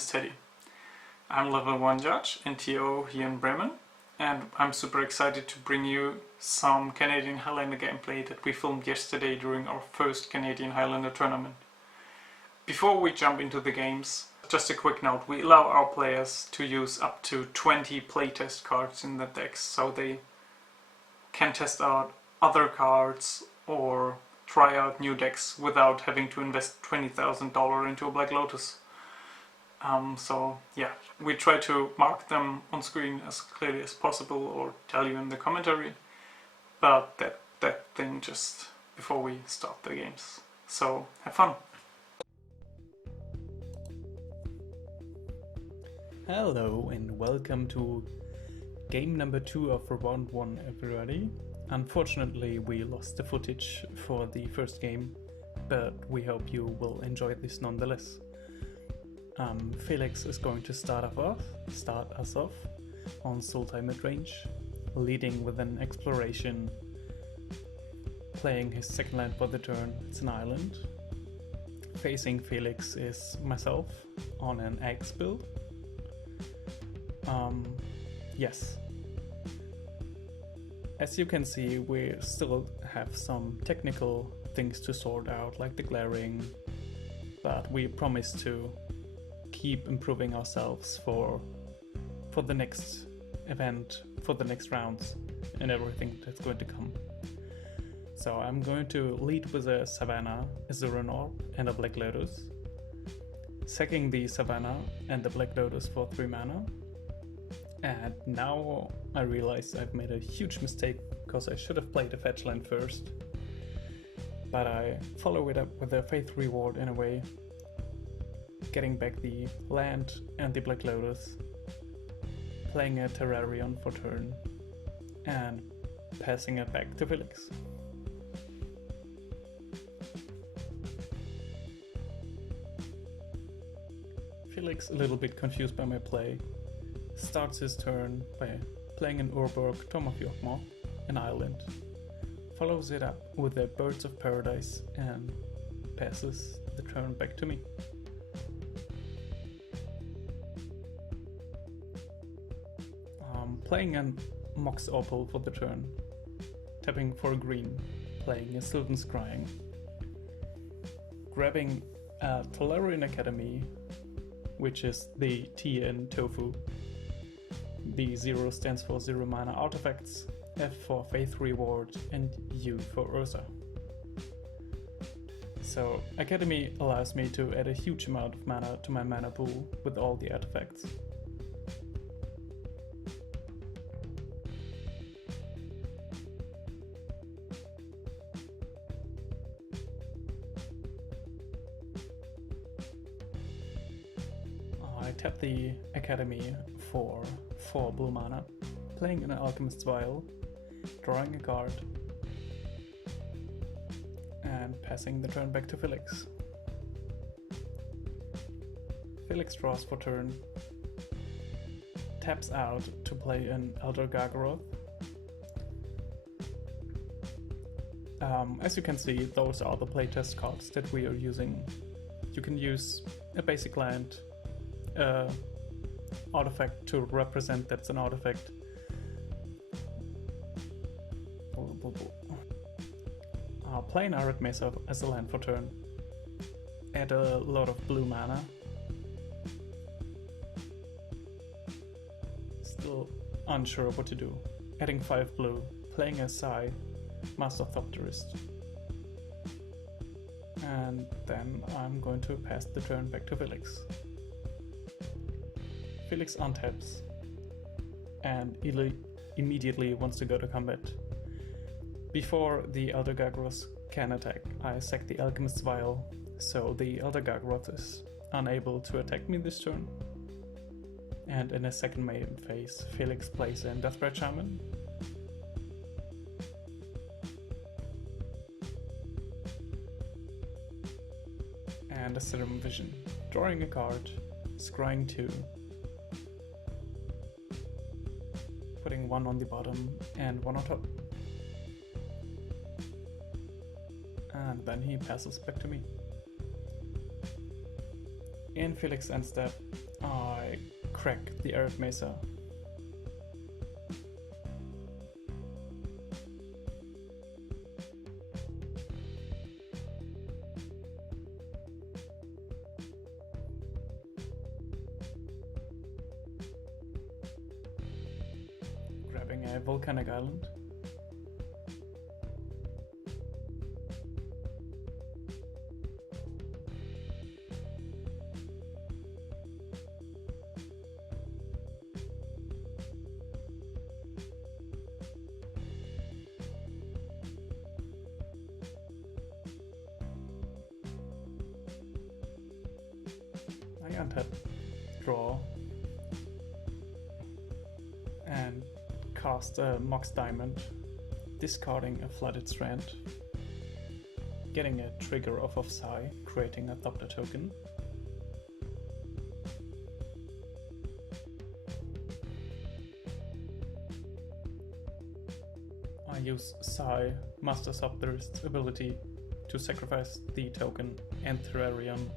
is Teddy. I'm level 1 judge in TO here in Bremen, and I'm super excited to bring you some Canadian Highlander gameplay that we filmed yesterday during our first Canadian Highlander Tournament. Before we jump into the games, just a quick note: we allow our players to use up to 20 playtest cards in the decks, so they can test out other cards or try out new decks without having to invest $20,000 into a Black Lotus. So yeah, we try to mark them on screen as clearly as possible or tell you in the commentary, but that thing just before we start the games. So have fun! Hello and welcome to game number 2 of round 1, everybody. Unfortunately, we lost the footage for the first game, but we hope you will enjoy this nonetheless. Felix is going to start us off on Sultai Midrange, leading with an exploration, playing his second land for the turn. It's an island. Facing Felix is myself on an Eggs build. Yes. As you can see, we still have some technical things to sort out, like the glaring, but we promise to keep improving ourselves for the next event, for the next rounds, and everything that's going to come. So I'm going to lead with a Savannah, a Zuranor, and a Black Lotus, sacking the Savannah and the Black Lotus for 3 mana. And now I realize I've made a huge mistake because I should have played a fetch land first. But I follow it up with a Faith Reward in a way, getting back the land and the Black Lotus, playing a Terrarion for turn, and passing it back to Felix. Felix, a little bit confused by my play, starts his turn by playing an Urborg, Tome of Yawgmoth, an island, follows it up with a Birds of Paradise, and passes the turn back to me. Playing a Mox Opal for the turn, tapping for a green, playing a Sylvan Scrying, grabbing a Tolarian Academy, which is the T in Tofu. The 0 stands for 0 mana artifacts, F for Faith Reward, and U for Ursa. So Academy allows me to add a huge amount of mana to my mana pool with all the artifacts. I tap the Academy for 4 blue mana, playing an Alchemist's Vial, drawing a card, and passing the turn back to Felix. Felix draws for turn, taps out to play an Elder Gargaroth. As you can see, those are the playtest cards that we are using. You can use a basic land, artifact to represent that's an artifact. Play an Arid Mesa as a land for turn. Add a lot of blue mana. Still unsure what to do. Adding 5 blue. Playing a Sai, Master Thopterist. And then I'm going to pass the turn back to Felix. Felix untaps and immediately wants to go to combat. Before the Elder Gargaroth can attack, I sack the Alchemist's Vial, so the Elder Gargaroth is unable to attack me this turn. And in a second main phase, Felix plays in Deathbred Shaman. And a Serum Vision, drawing a card, scrying 2, putting 1 on the bottom and 1 on top. And then he passes back to me. In Felix end step, I crack the Arid Mesa. Grabbing a volcanic island. I untap, draw, and cast a Mox Diamond, discarding a Flooded Strand, getting a trigger off of Psi, creating a Thopter token. I use Psi, Master Thopter's ability to sacrifice the token and Terrarion,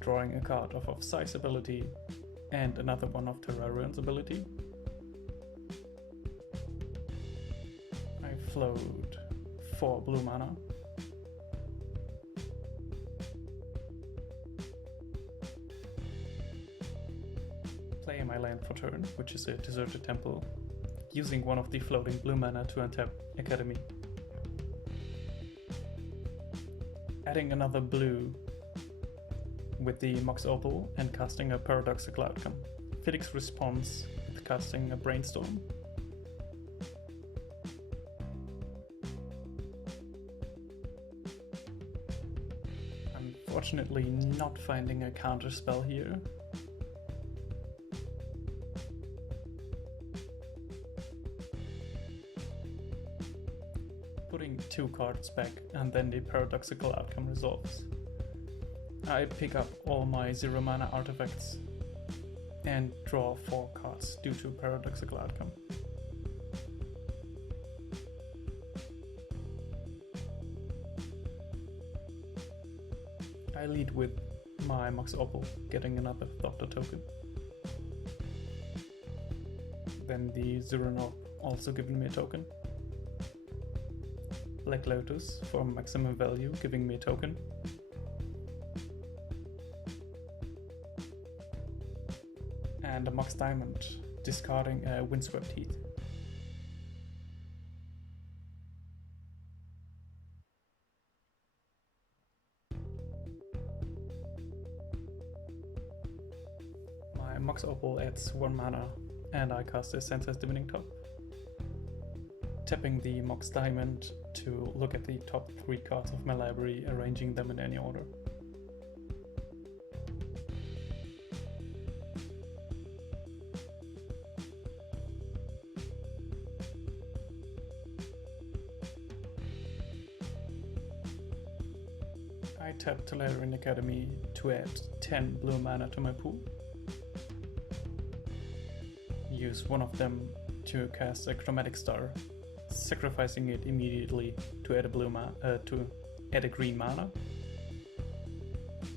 drawing a card off of Psi's ability and another one of Terrarion's ability. I float 4 blue mana. Play my land for turn, which is a Deserted Temple, using one of the floating blue mana to untap Academy. Adding another blue with the Mox Opal and casting a Paradoxical Outcome. Felix responds with casting a Brainstorm. Unfortunately not finding a counter spell here. Putting 2 cards back and then the Paradoxical Outcome resolves. I pick up all my 0 mana artifacts and draw 4 cards due to Paradoxical Outcome. I lead with my Mox Opal, getting another Thopter token. Then the Zero also giving me a token. Black Lotus for maximum value, giving me a token. And a Mox Diamond, discarding a Windswept Heath. My Mox Opal adds 1 mana, and I cast a Senseless Divining Top. Tapping the Mox Diamond to look at the top 3 cards of my library, arranging them in any order. I tap Tolarian Academy to add 10 blue mana to my pool. Use one of them to cast a Chromatic Star, sacrificing it immediately to add a green mana.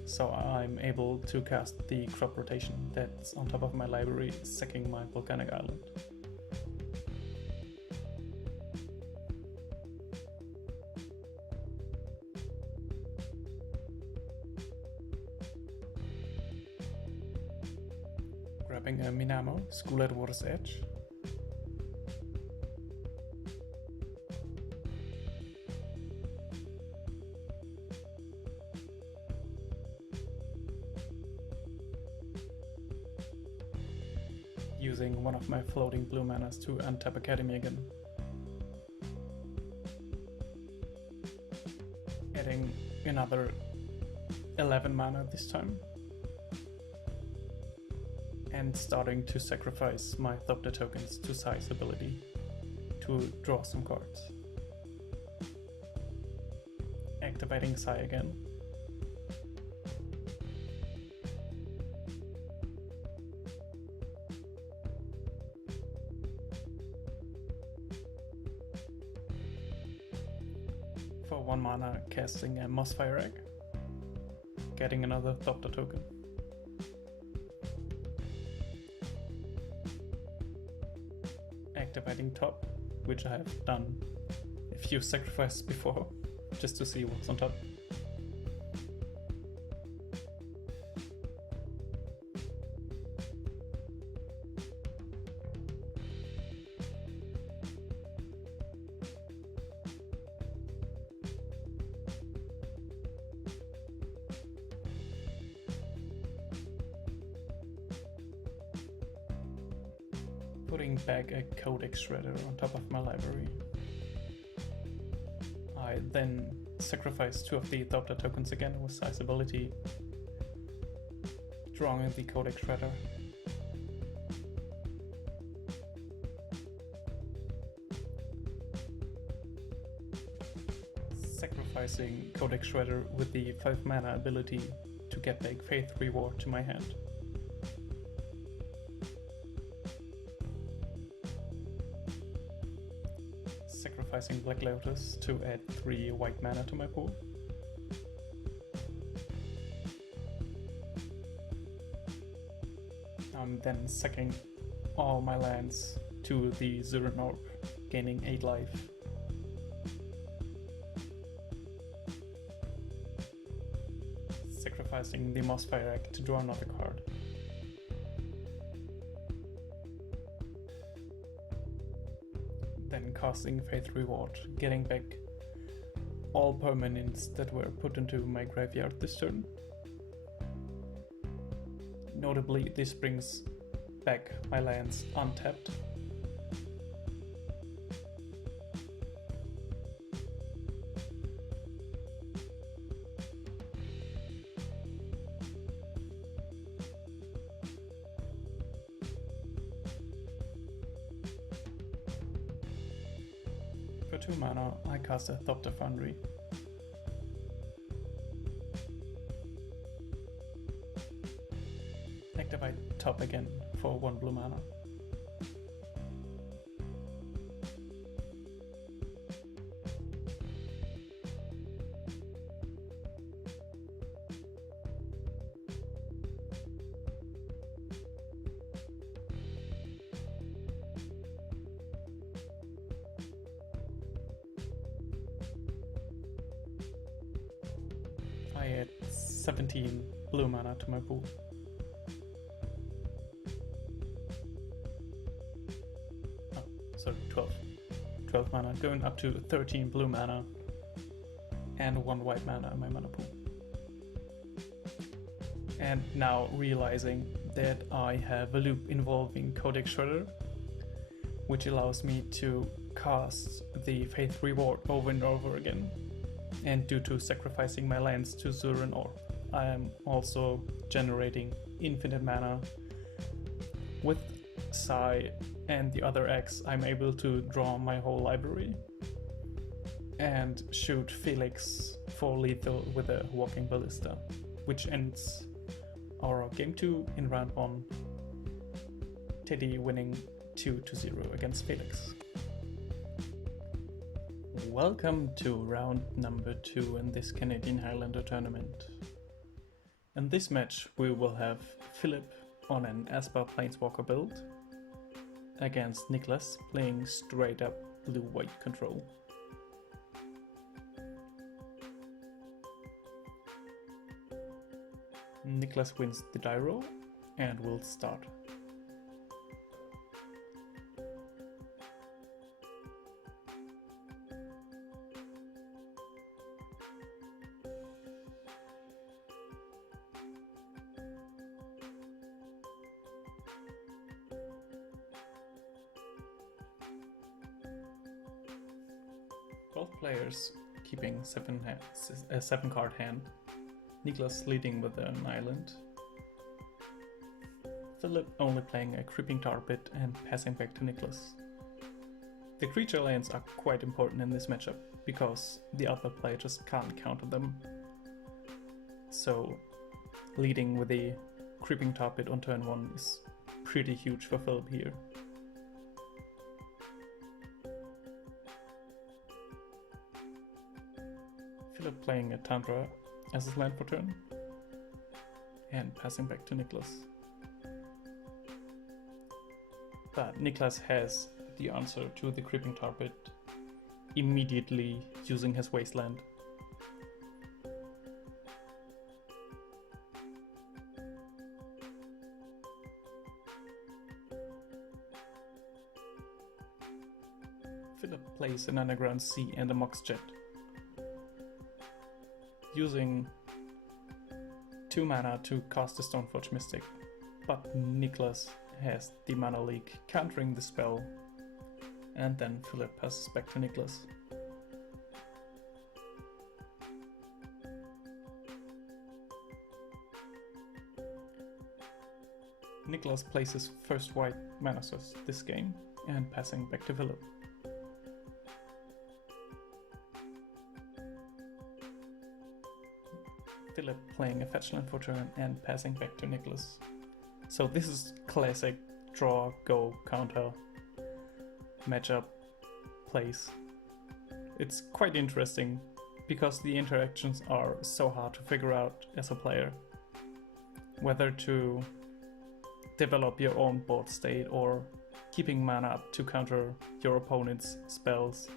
So I'm able to cast the Crop Rotation that's on top of my library, sacking my Volcanic Island. Grabbing a Minamo, School at Water's Edge. Using one of my floating blue manas to untap Academy again. Adding another 11 mana this time. And starting to sacrifice my Thopter tokens to Psi's ability to draw some cards. Activating Psi again. For 1 mana, casting a Mossfire Egg, getting another Thopter token. activating top, which I have done a few sacrifices before, just to see what's on top. Putting back a codex shredder on top of my library. I then sacrifice 2 of the Doppler tokens again with size ability, drawing the codex shredder. Sacrificing codex shredder with the 5 mana ability to get back Faith Reward to my hand. Sacrificing Black Lotus to add 3 white mana to my pool. I'm then sacking all my lands to the Zuran Orb, gaining 8 life. Sacrificing the Mossfire Egg to draw another card. Then casting Faith Reward, getting back all permanents that were put into my graveyard this turn. Notably, this brings back my lands untapped. For 2 mana, I cast a Thopter Foundry. Activate top again for 1 blue mana. I add 17 blue mana to my pool. Oh, sorry, 12. 12 mana, going up to 13 blue mana and 1 white mana in my mana pool. And now realizing that I have a loop involving Codex Shredder, which allows me to cast the Faith Reward over and over again. And due to sacrificing my lands to Zuran Orb, I am also generating infinite mana. With Sai and the other X, I'm able to draw my whole library and shoot Felix for lethal with a Walking Ballista, which ends our game 2 in round 1, Teddy winning 2-0 against Felix. Welcome to round number 2 in this Canadian Highlander Tournament. In this match we will have Philip on an Esper Planeswalker build against Niklas playing straight up blue-white control. Niklas wins the die roll and will start. Both players keeping a 7 card hand. Niklas leading with an island. Philip only playing a Creeping Tar Pit and passing back to Niklas. The creature lands are quite important in this matchup because the other player just can't counter them. So leading with the Creeping Tar Pit on turn 1 is pretty huge for Philip here. Philip playing a Tundra as his land for turn and passing back to Niklas. But Niklas has the answer to the Creeping Tar Pit immediately using his Wasteland. Philip plays an Underground Sea and a Mox Jet, using 2 mana to cast the Stoneforge Mystic, but Nicholas has the mana leak countering the spell, and then Philip passes back to Nicholas. Nicholas plays his first white mana source this game and passing back to Philip. Philip playing a fetch land for turn and passing back to Nicholas. So this is classic draw, go, counter matchup plays. It's quite interesting because the interactions are so hard to figure out as a player. Whether to develop your own board state or keeping mana up to counter your opponent's spells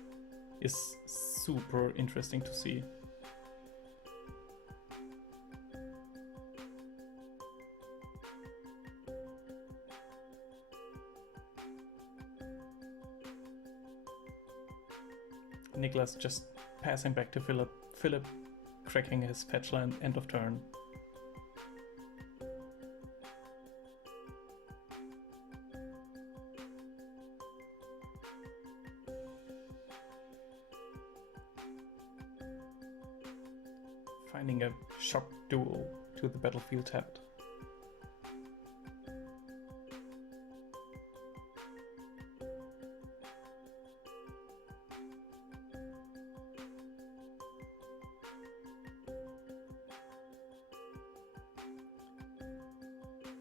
is super interesting to see. Nicholas just passing back to Philip, Philip cracking his fetch land end of turn. Finding a shock duel to the battlefield tapped.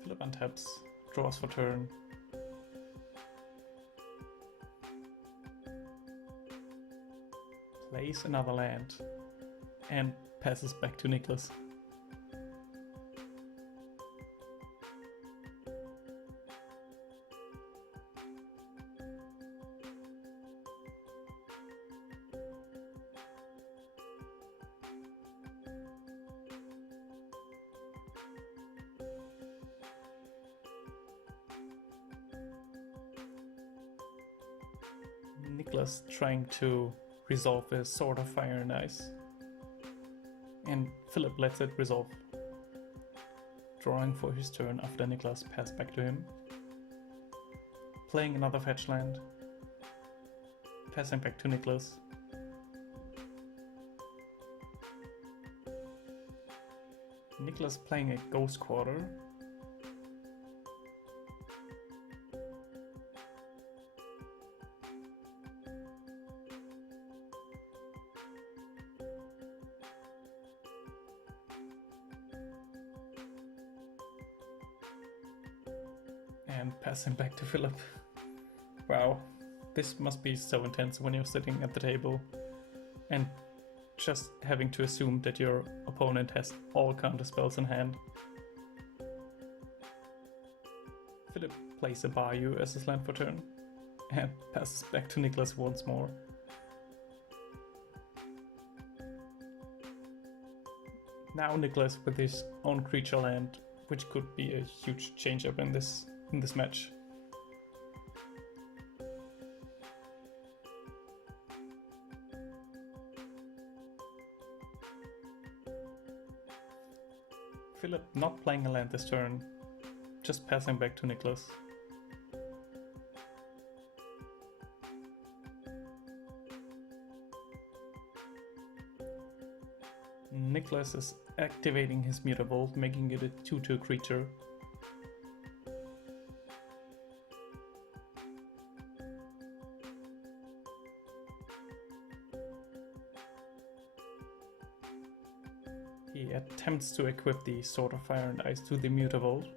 Philip untaps, draws for turn. Plays another land and passes back to Nicholas. Nicholas trying to resolve a Sword of Fire and Ice, and Philip lets it resolve, drawing for his turn after Nicholas passed back to him, playing another fetch land, passing back to Nicholas. Nicholas playing a Ghost Quarter, and passing back to Philip. Wow, this must be so intense when you're sitting at the table and just having to assume that your opponent has all counter spells in hand. Philip plays a Bayou as his land for turn and passes back to Nicholas once more. Now Nicholas with his own creature land, which could be a huge change up in this match. Philip not playing a land this turn, just passing back to Nicholas. Nicholas is activating his Mutavault, making it a 2/2 creature. He attempts to equip the Sword of Fire and Ice to the Mutavault.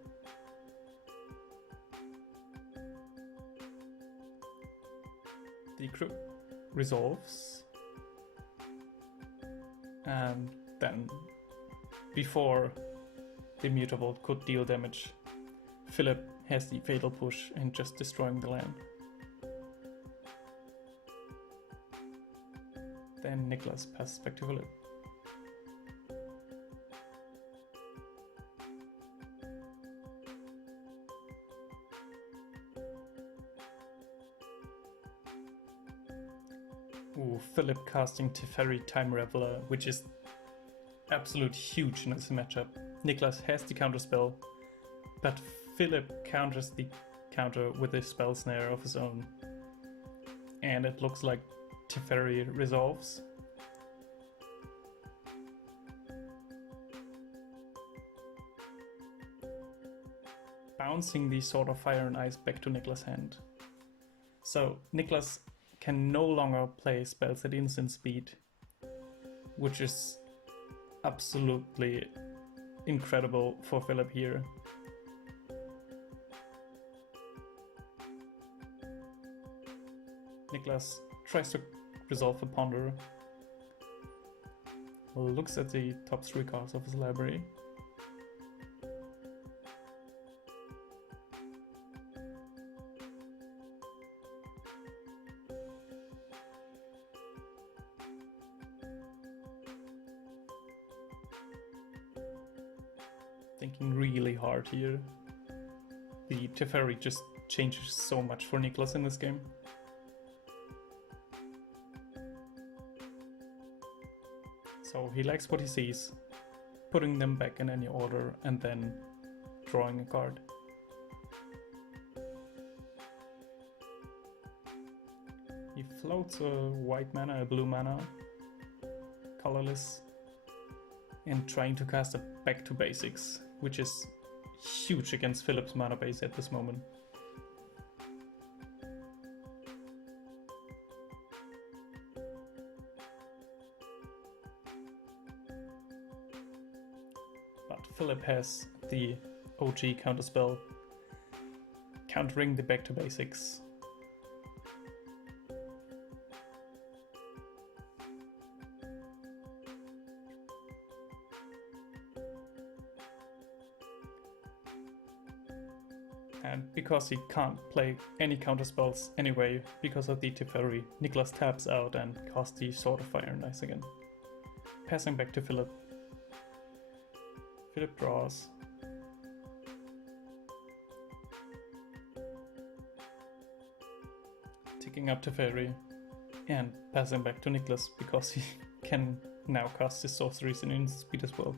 The crew resolves, and then, before the Mutavault could deal damage, Philip has the Fatal Push and just destroying the land. And Niklas passes back to Philip. Ooh, Philip casting Teferi Time Reveler, which is absolute huge in this matchup. Niklas has the counter spell, but Philip counters the counter with a spell snare of his own. And it looks like Teferi resolves. Bouncing the Sword of Fire and Ice back to Niklas' hand. So Niklas can no longer play spells at instant speed, which is absolutely incredible for Philip here. Niklas tries to resolve a Ponder, looks at the top 3 cards of his library, thinking really hard here. The Teferi just changes so much for Niklas in this game. So he likes what he sees, putting them back in any order and then drawing a card. He floats a white mana, a blue mana, colorless, and trying to cast a Back to Basics, which is huge against Philip's mana base at this moment. But Philip has the OG counterspell, countering the Back to Basics. And because he can't play any counterspells anyway, because of the Teferi, Niklas taps out and casts the Sword of Fire and Ice again. Passing back to Philip. Philip draws. Ticking up Teferi. And passing back to Niklas because he can now cast his sorceries in instant speed as well.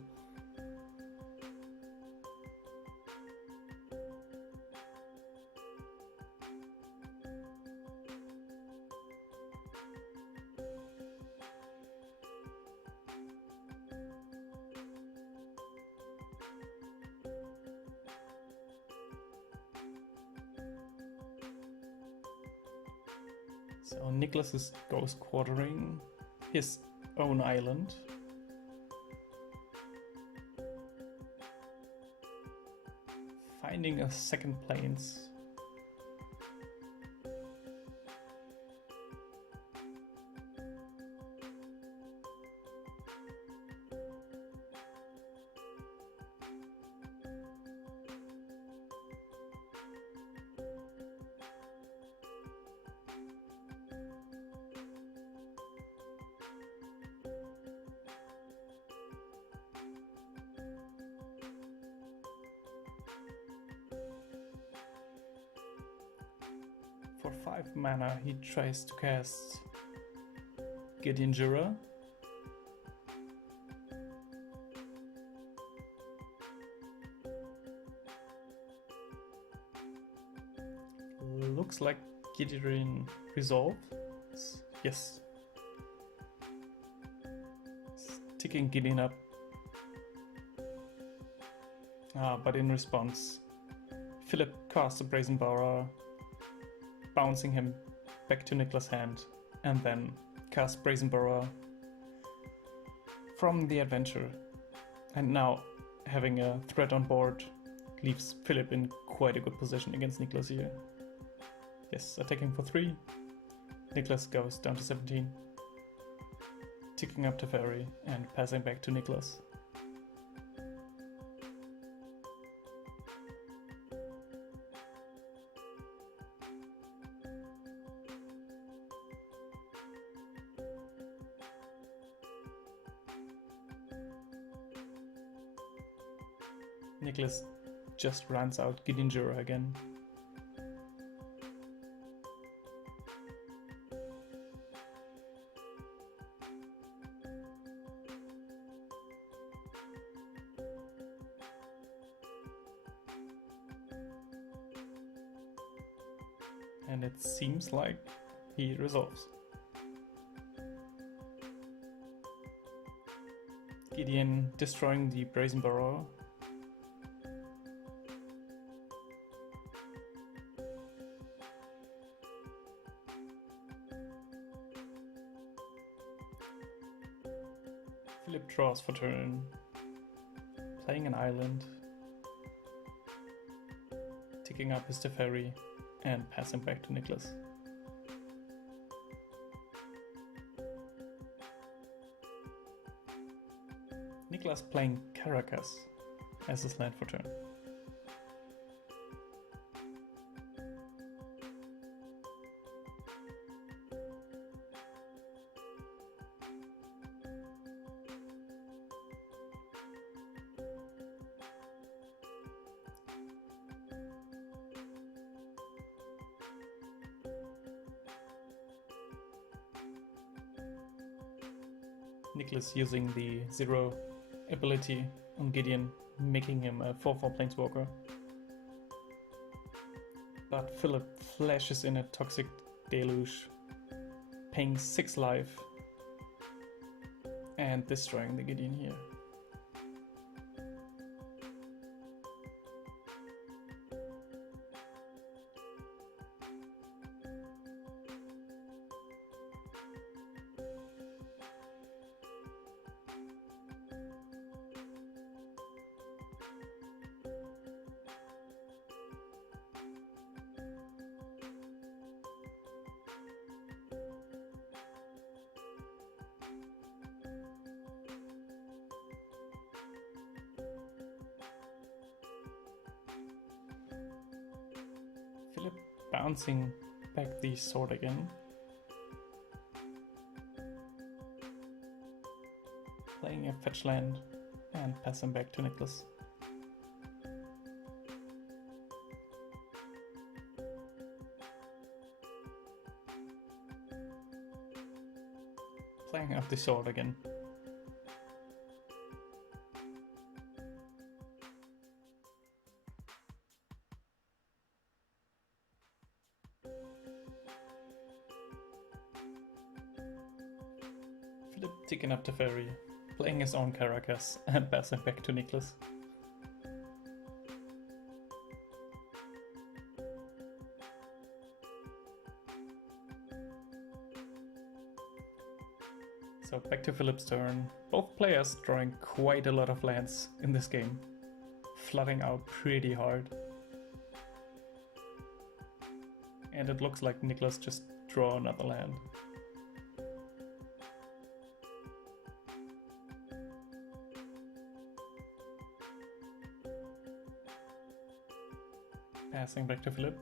So Niklas is ghost quartering his own island. Finding a second plains. For 5 mana, he tries to cast Gideon Jura. Looks like Gideon Resolve. Yes. Ticking Gideon up. But in response, Philip casts a Brazen Borrower, bouncing him back to Niklas' hand, and then cast Brazen Borrower from the adventure. And now, having a threat on board leaves Philip in quite a good position against Niklas here. Yes, attacking for 3. Niklas goes down to 17. Ticking up Teferi and passing back to Niklas. Nicholas just runs out Gideon Jura again. And it seems like he resolves. Gideon destroying the Brazen Burrow. Philip draws for turn, playing an island, ticking up his Teferi, and passing back to Nicholas. Nicholas playing Caracas as his land for turn. Nicholas using the 0 ability on Gideon, making him a 4/4 Planeswalker. But Philip flashes in a Toxic Deluge, paying 6 life and destroying the Gideon here. Philip bouncing back the sword again. Playing a fetch land and passing back to Nicholas. Playing up the sword again. Philip ticking up the ferry, playing his own Caracas and passing back to Nicholas. So back to Philip's turn. Both players drawing quite a lot of lands in this game, flooding out pretty hard. And it looks like Nicholas just draw another land. Passing back to Philip.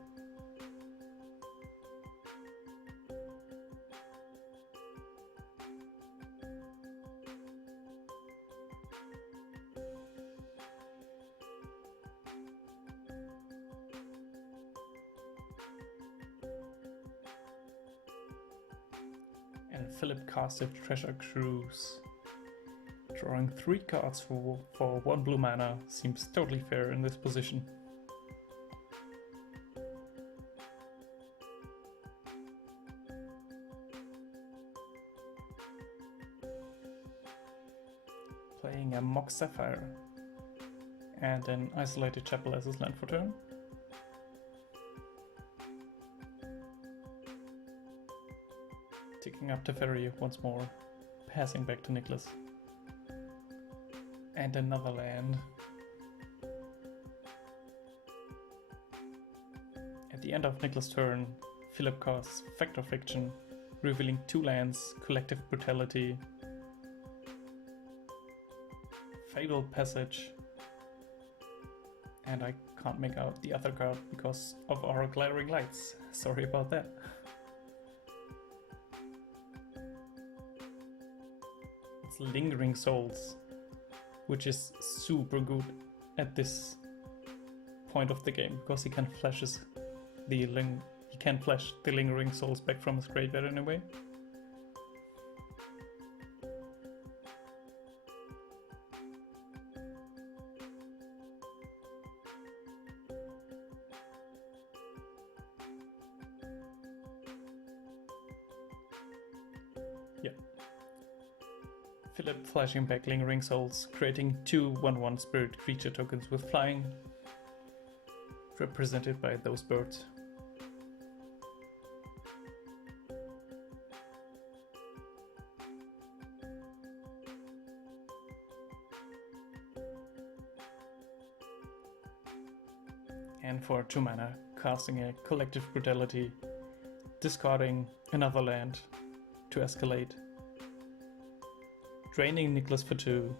And Philip casted Treasure Cruise. Drawing 3 cards for 1 blue mana seems totally fair in this position. Playing a Mox Sapphire and an Isolated Chapel as his land for turn. Ticking up Teferi once more, passing back to Nicholas. And another land. At the end of Nicholas' turn, Philip casts Fact or Fiction, revealing 2 lands, Collective Brutality, Fabled Passage, and I can't make out the other card because of our glaring lights. Sorry about that. It's Lingering Souls, which is super good at this point of the game, because he can flashes he can flash the Lingering Souls back from his graveyard in a way. Yeah. Philip flashing back Lingering Souls, creating 2 1/1 spirit creature tokens with flying, represented by those birds. And for 2 mana, casting a Collective Brutality, discarding another land to escalate, draining Nicholas for 2.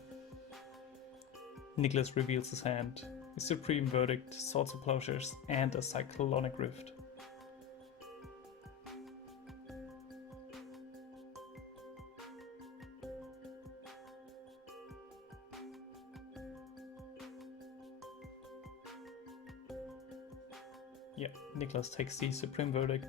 Nicholas reveals his hand, a Supreme Verdict, Swords of Plowshares, and a Cyclonic Rift. Yeah, Nicholas takes the Supreme Verdict.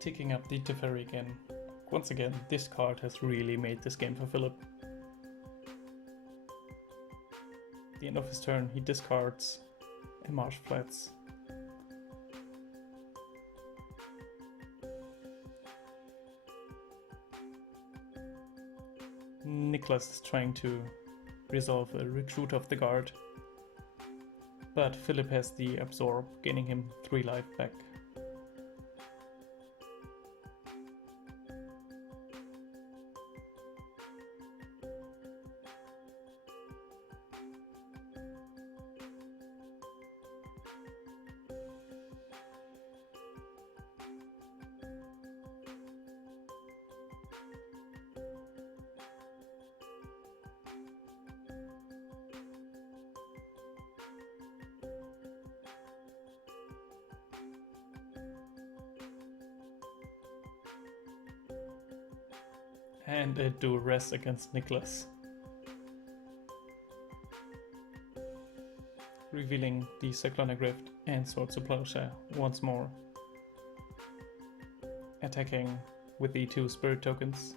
Taking up the Teferi again. Once again, this card has really made this game for Philip. At the end of his turn, he discards a Marsh Flats. Nicholas is trying to resolve a Recruit of the Guard, but Philip has the Absorb, gaining him 3 life back. And a duress against Nicholas, revealing the Cyclonic Rift and Swords of Plowshare once more, attacking with the 2 spirit tokens,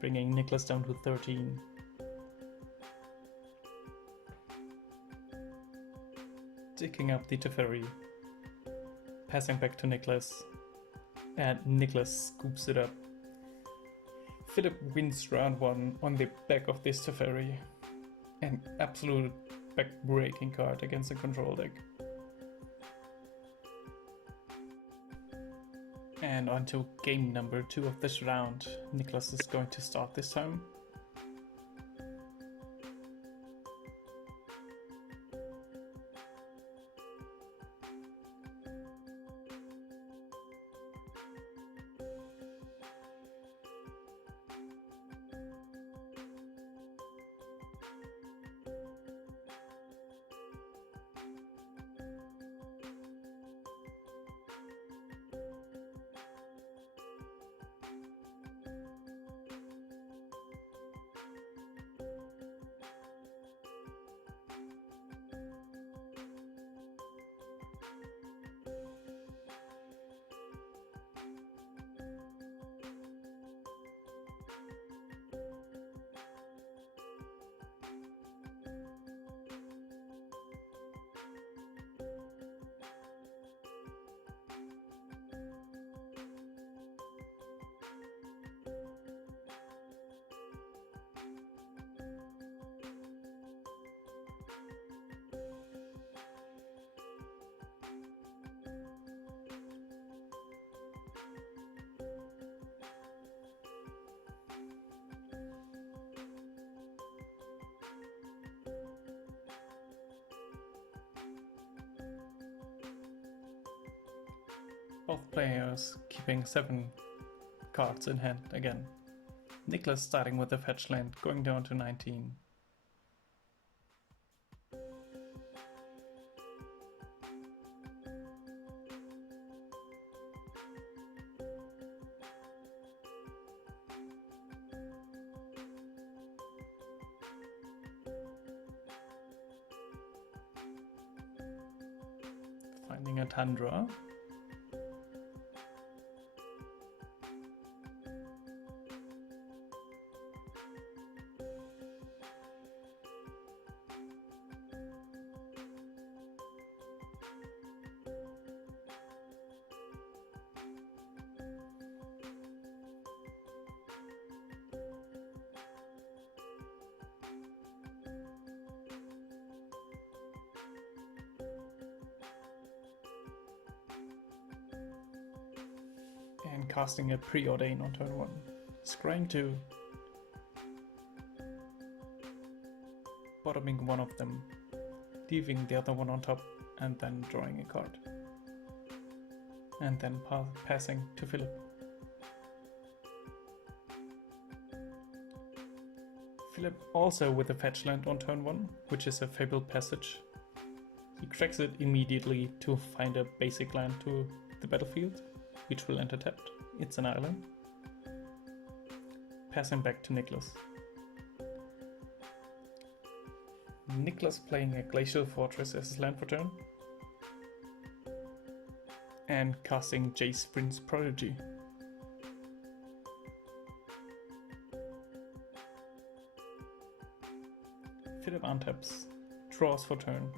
bringing Nicholas down to 13. Taking up the Teferi, passing back to Nicholas, and Nicholas scoops it up. Philip wins round 1 on the back of this Teferi, an absolute back-breaking card against a control deck. And on to game number 2 of this round. Nicholas is going to start this time. Both players keeping 7 cards in hand again. Nicholas starting with the fetch land, going down to 19. Finding a Tundra. And casting a Preordain on turn 1. Scrying 2. Bottoming one of them, leaving the other one on top, and then drawing a card. And then passing to Philip. Philip also with a fetch land on turn 1, which is a Fabled Passage. He cracks it immediately to find a basic land to the battlefield, which will enter tapped. It's an island. Passing back to Nicholas. Nicholas playing a Glacial Fortress as his land for turn. And casting Jace Vryn's Prodigy. Philip untaps, draws for turn.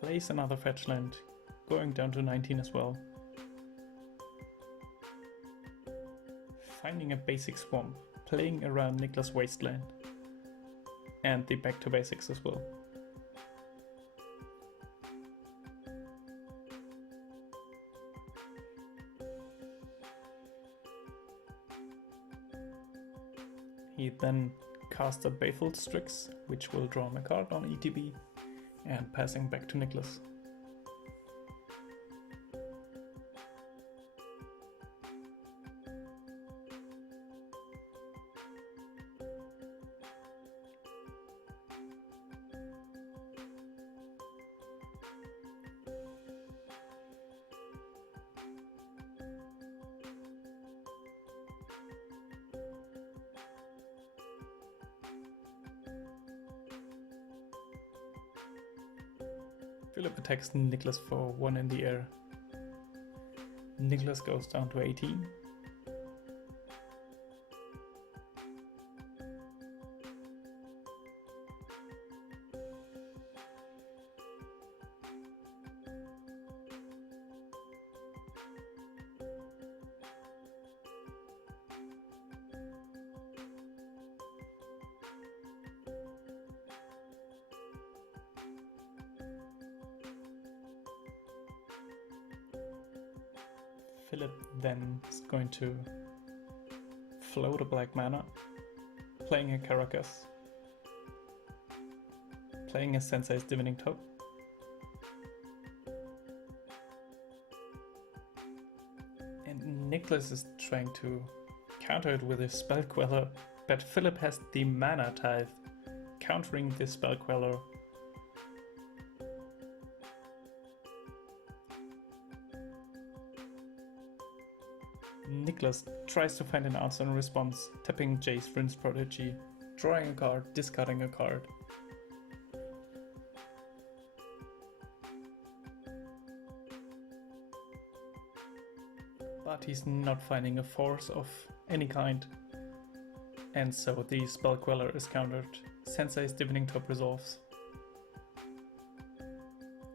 Plays another fetch land, going down to 19 as well. Finding a basic swamp, playing around Nicholas' Wasteland. And the back to basics as well. He then casts a Baleful Strix, which will draw him a card on ETB, and passing back to Nicholas. Philip attacks Nicholas for 1 in the air. Nicholas goes down to 18. Philip then is going to float a black mana, playing a Caracas, playing a Sensei's Divining Top, and Nicholas is trying to counter it with a Spell Queller, but Philip has the Mana Tithe, countering this Spell Queller. Nicholas tries to find an answer in response, tapping Jace Vryn's Prodigy, drawing a card, discarding a card. But he's not finding a force of any kind, and so the Spell Queller is countered. Sensei's Divining Top resolves,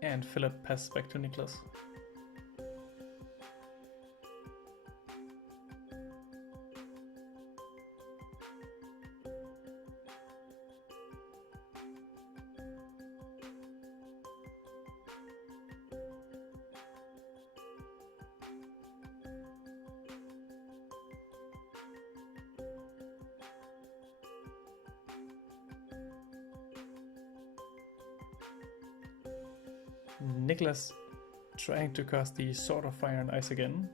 and Philip passes back to Nicholas. Nicholas trying to cast the Sword of Fire and Ice again.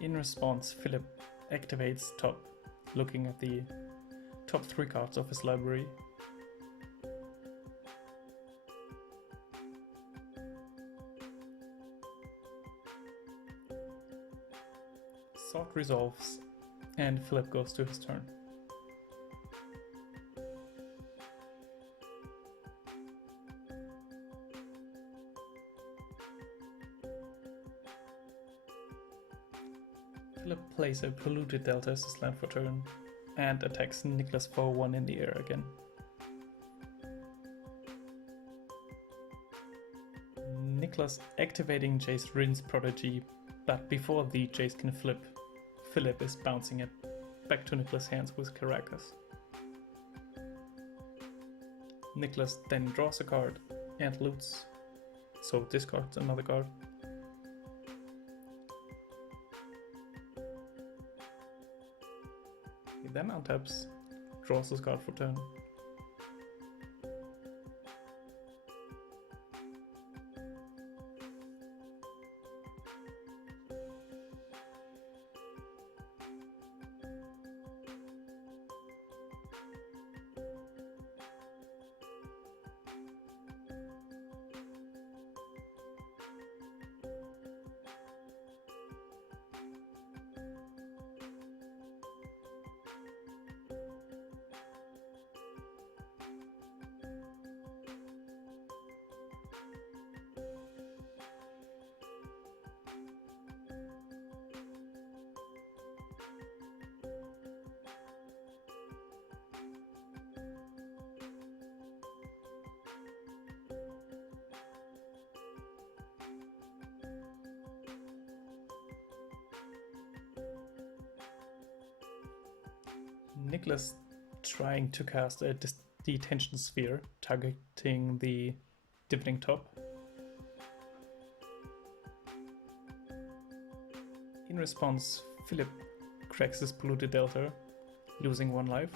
In response, Philip activates top, looking at the top 3 cards of his library. Sword resolves, and Philip goes to his turn. Philip plays a Polluted Delta as his land for turn and attacks Nicholas for 1 in the air again. Nicholas activating Jace Rin's Prodigy, but before the Jace can flip, Philip is bouncing it back to Nicholas' hands with Caracas. Nicholas then draws a card and loots, so discards another card. He then untaps, draws his card for turn. Nicholas trying to cast a Detention Sphere, targeting the Dividing Top. In response, Philip cracks his Polluted Delta, losing 1 life.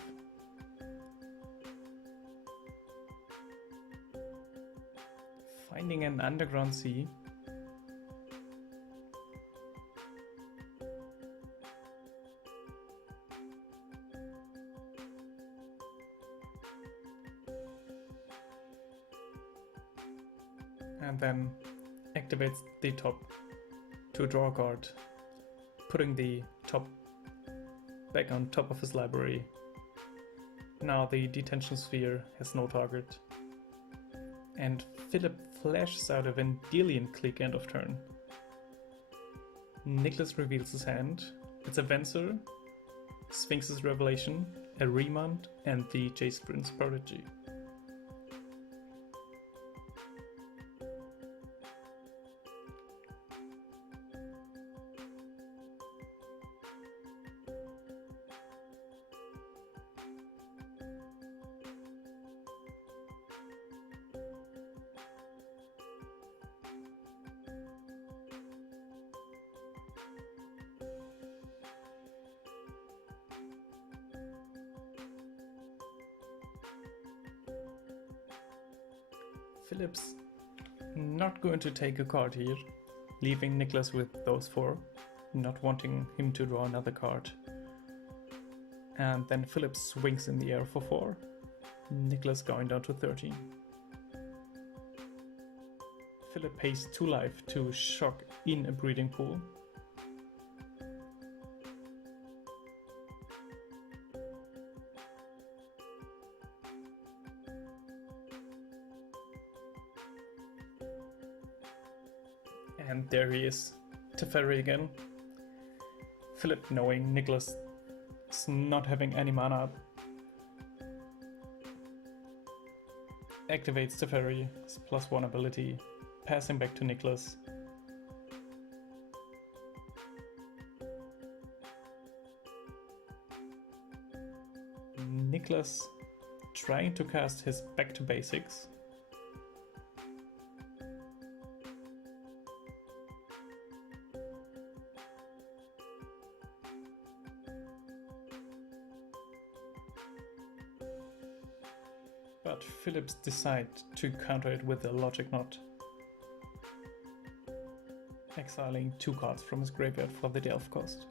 Finding an Underground Sea. And then activates the top to draw a card, putting the top back on top of his library. Now the Detention Sphere has no target. And Philip flashes out a Vendilion Clique end of turn. Nicholas reveals his hand. It's a Venser, Sphinx's Revelation, a Remand, and the Jace Prince Prodigy. Philip's not going to take a card here, leaving Nicholas with those 4, not wanting him to draw another card. And then Philip swings in the air for 4, Nicholas going down to 13. Philip pays 2 life to shock in a Breeding Pool. And there he is, Teferi again. Philip, knowing Nicholas is not having any mana, activates Teferi, his +1 ability, passing back to Nicholas. Nicholas trying to cast his Back to Basics. But Phillips decides to counter it with a Logic Knot, exiling 2 cards from his graveyard for the Delve cost.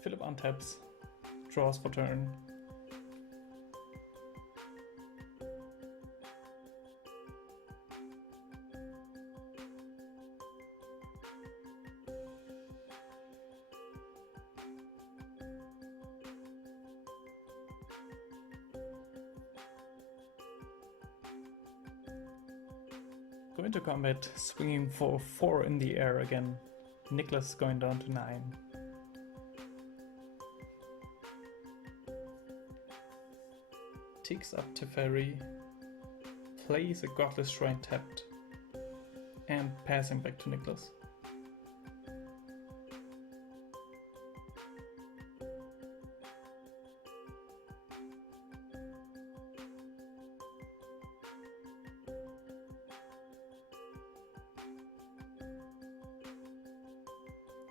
Philip untaps, draws for turn. So into combat, swinging for 4 in the air again. Nicholas going down to 9. Ticks up Teferi, plays a Godless Shrine tapped, and passing back to Nicholas.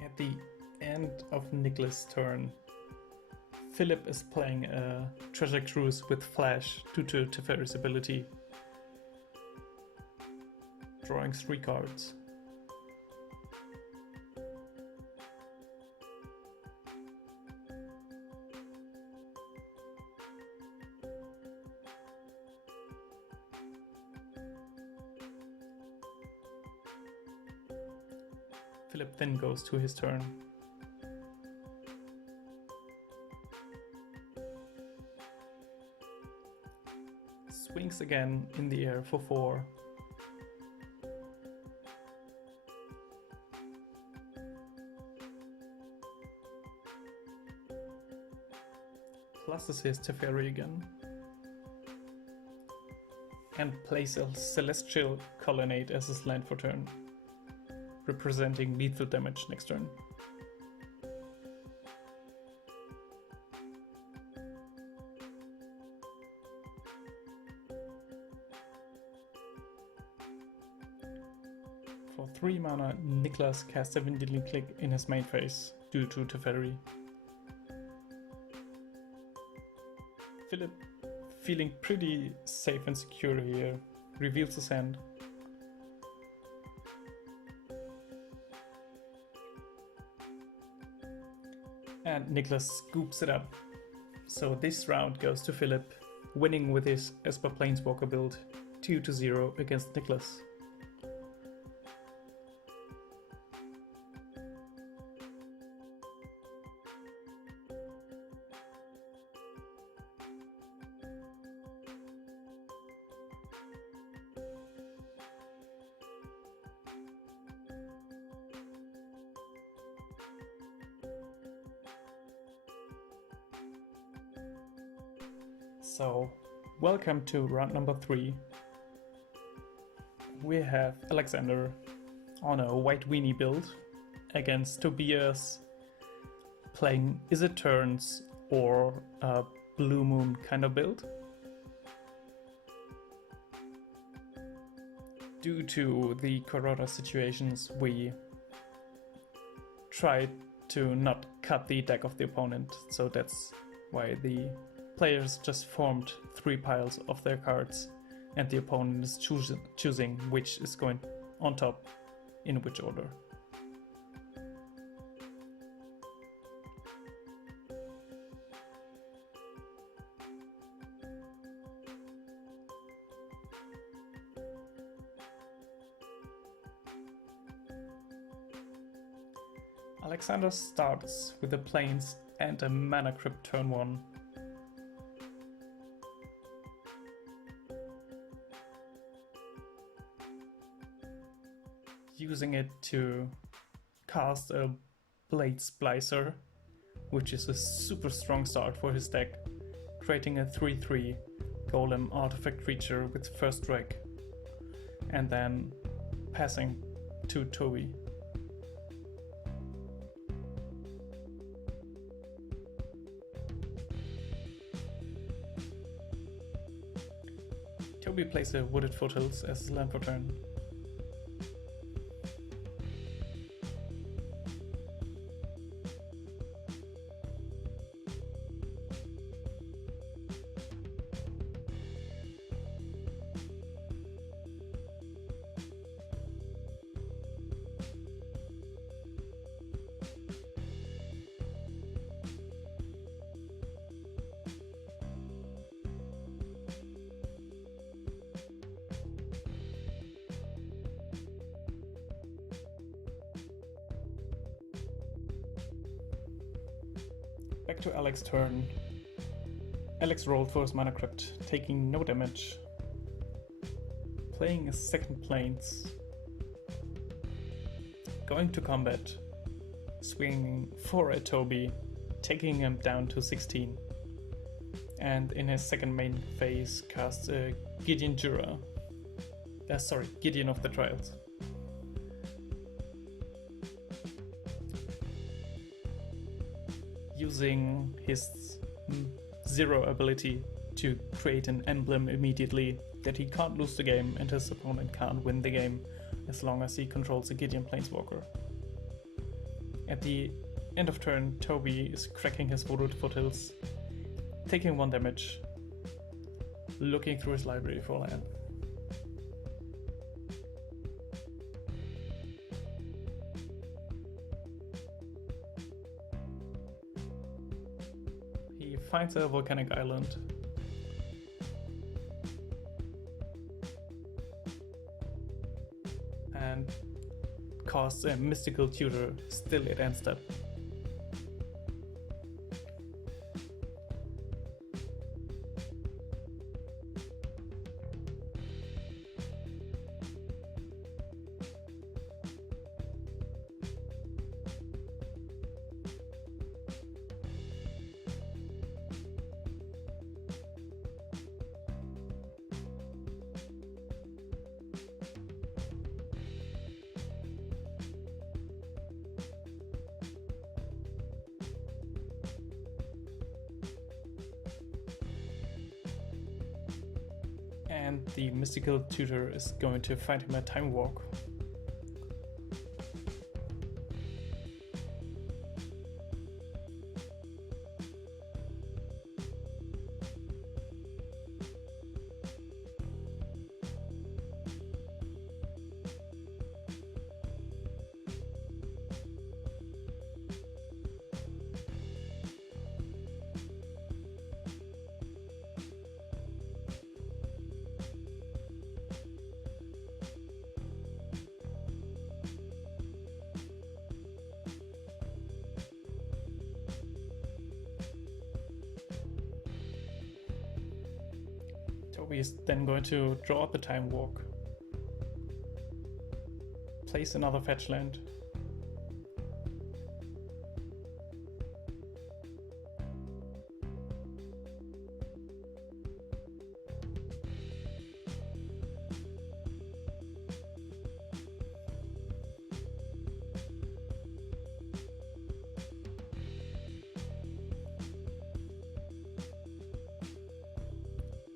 At the end of Nicholas' turn, Philip is playing a Treasure Cruise with Flash due to Teferi's ability, drawing 3 cards. Philip then goes to his turn. Swings again in the air for 4. Pluses his Teferi again. And plays a Celestial Colonnade as his land for turn, representing lethal damage next turn. For 3 mana, Nicholas casts a Windling Click in his main phase due to Teferi. Philip, feeling pretty safe and secure here, reveals his hand. And Nicholas scoops it up. So this round goes to Philip, winning with his Esper Planeswalker build 2-0 against Nicholas. So, welcome to round number 3. We have Alexander on a white Weenie build against Tobias playing Izzet turns or a Blue Moon kind of build. Due to the Corona situations, we tried to not cut the deck of the opponent, so that's why the players just formed 3 piles of their cards and the opponent is choosing which is going on top in which order. Alexander starts with the Plains and a Mana Crypt turn 1. Using it to cast a Blade Splicer, which is a super strong start for his deck, creating a 3/3 golem artifact creature with first strike, and then passing to Toby. Toby plays a Wooded Foothills as his land for turn. Back to Alex's turn. Alex rolled for his Mana Crypt, taking no damage. playing a second planes, going to combat, swinging 4 at Toby, taking him down to 16, and in his second main phase casts a Gideon Jura. Gideon of the Trials. Using his 0 ability to create an emblem immediately that he can't lose the game and his opponent can't win the game as long as he controls a Gideon Planeswalker. At the end of turn, Toby is cracking his Voodoo Foothills, taking 1 damage, looking through his library for land. He finds a volcanic island. And casts a mystical tutor still at end step. And the mystical tutor is going to find him a time walk. Toby is then going to draw up a time walk, place another fetch land,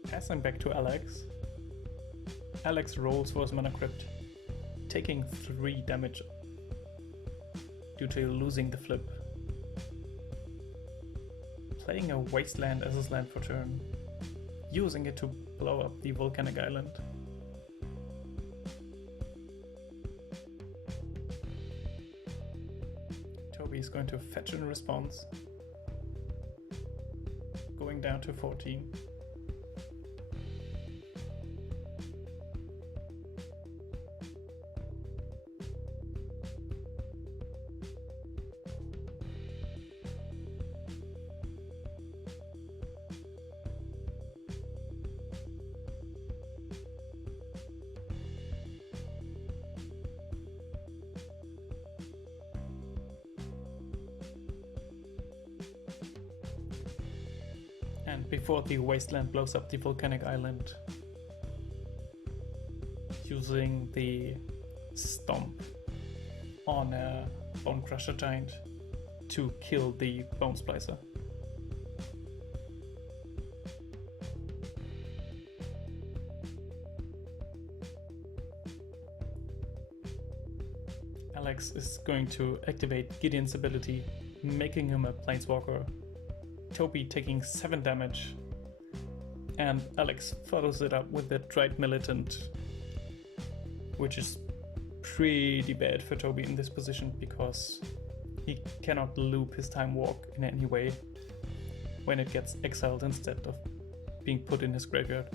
passing back to Alex. Alex rolls for his mana crypt, taking 3 damage due to losing the flip. Playing a wasteland as his land for turn, using it to blow up the volcanic island. Toby is going to fetch in response, going down to 14. And before the wasteland blows up the volcanic island, using the stomp on a Bone Crusher Giant to kill the Bone Splicer. Alex is going to activate Gideon's ability, making him a Planeswalker. Toby taking 7 damage, and Alex follows it up with the Dried Militant, which is pretty bad for Toby in this position because he cannot loop his time walk in any way when it gets exiled instead of being put in his graveyard.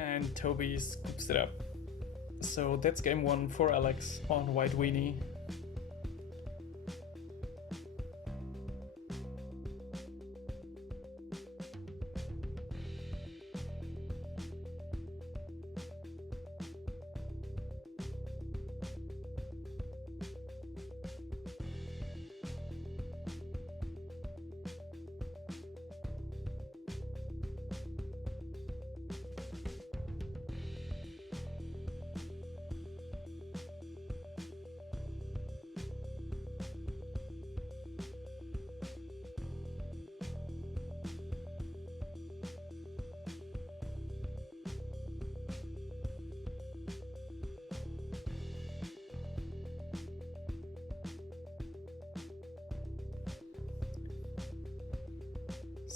And Toby scoops it up. So that's game 1 for Alex on White Weenie.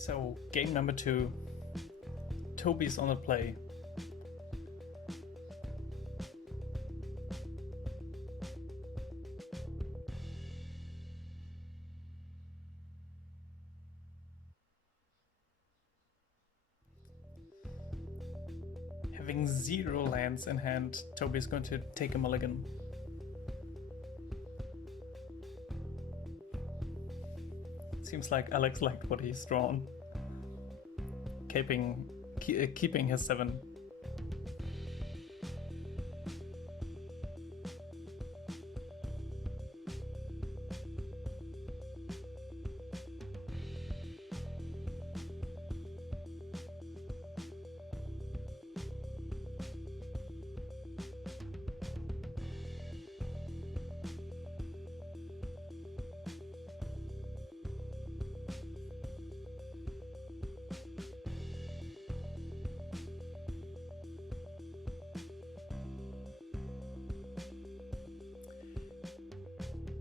So, game number 2. Toby's on the play. Having 0 lands in hand, Toby's going to take a mulligan. Seems like Alex liked what he's drawn. Keeping his 7.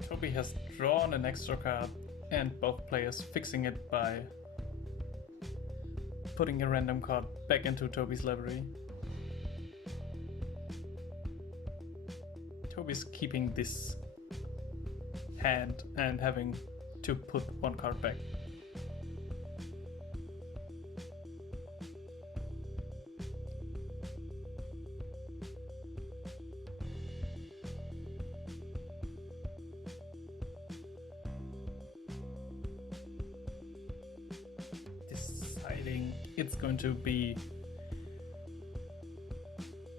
Toby has drawn an extra card, and both players fixing it by putting a random card back into Toby's library. Toby's keeping this hand and having to put 1 card back. It's going to be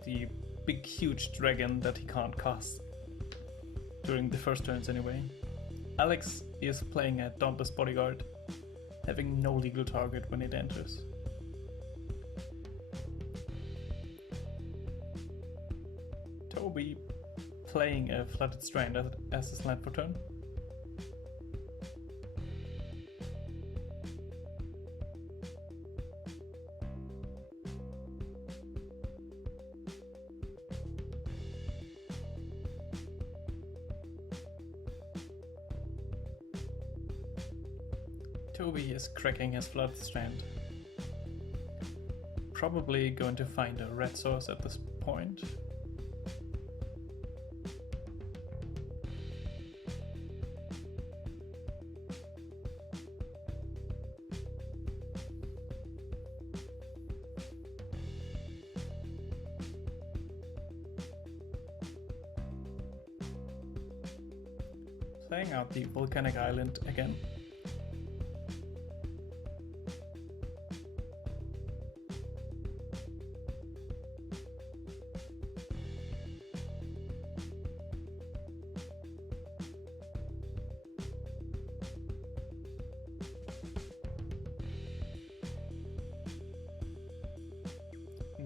the big huge dragon that he can't cast during the first turns anyway. Alex is playing a Dauntless Bodyguard, having no legal target when it enters. Toby playing a Flooded Strand as his land for turn. Toby is cracking his Flooded Strand. Probably going to find a red source at this point. Playing out the Volcanic Island again.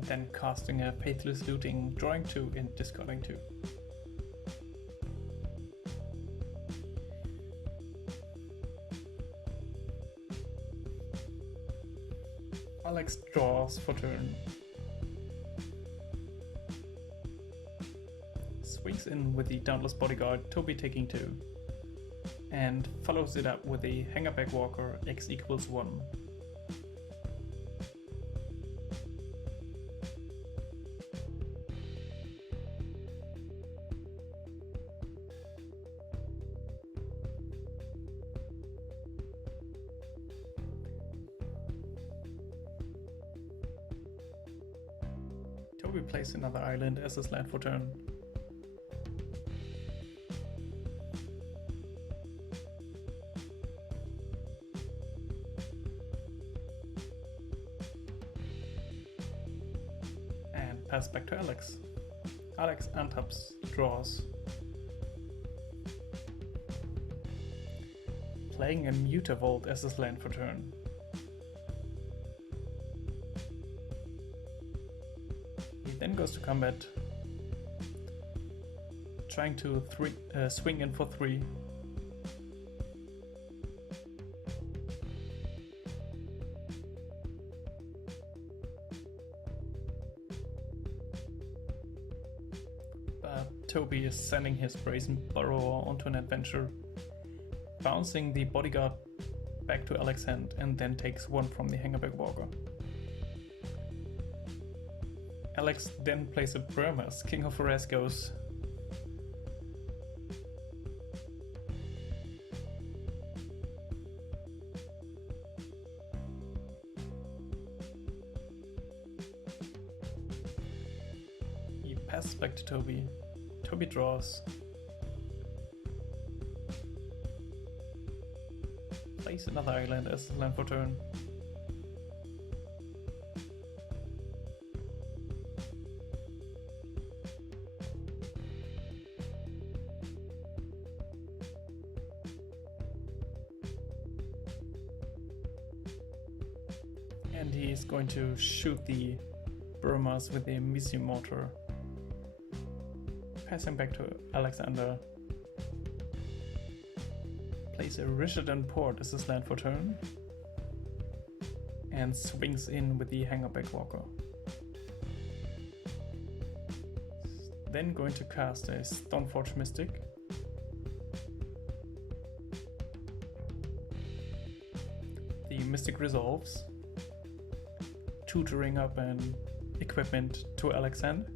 Then casting a Faithless Looting, drawing 2 and discarding 2. Alex draws for turn. Swings in with the Dauntless Bodyguard, Toby taking 2. And follows it up with the Hangerback Walker, X equals 1. Toby plays another island as his land for turn. And pass back to Alex. Alex untaps, draws. Playing a Mutavault as his land for turn. Then goes to combat, trying to swing in for 3. But Toby is sending his Brazen Burrower onto an adventure, bouncing the Bodyguard back to Alex's hand and then takes one from the Hangerback Walker. Alex then plays a Burma's King of Oreskos. He passes back to Toby. Toby draws. Plays another island as land for turn. And he is going to shoot the Burmas with a missile mortar. Passing back to Alexander. Plays a Richardson Port as his land for turn. And swings in with the Hangerback Walker. Then going to cast a Stoneforge Mystic. The Mystic resolves, tutoring up an equipment to Alexander.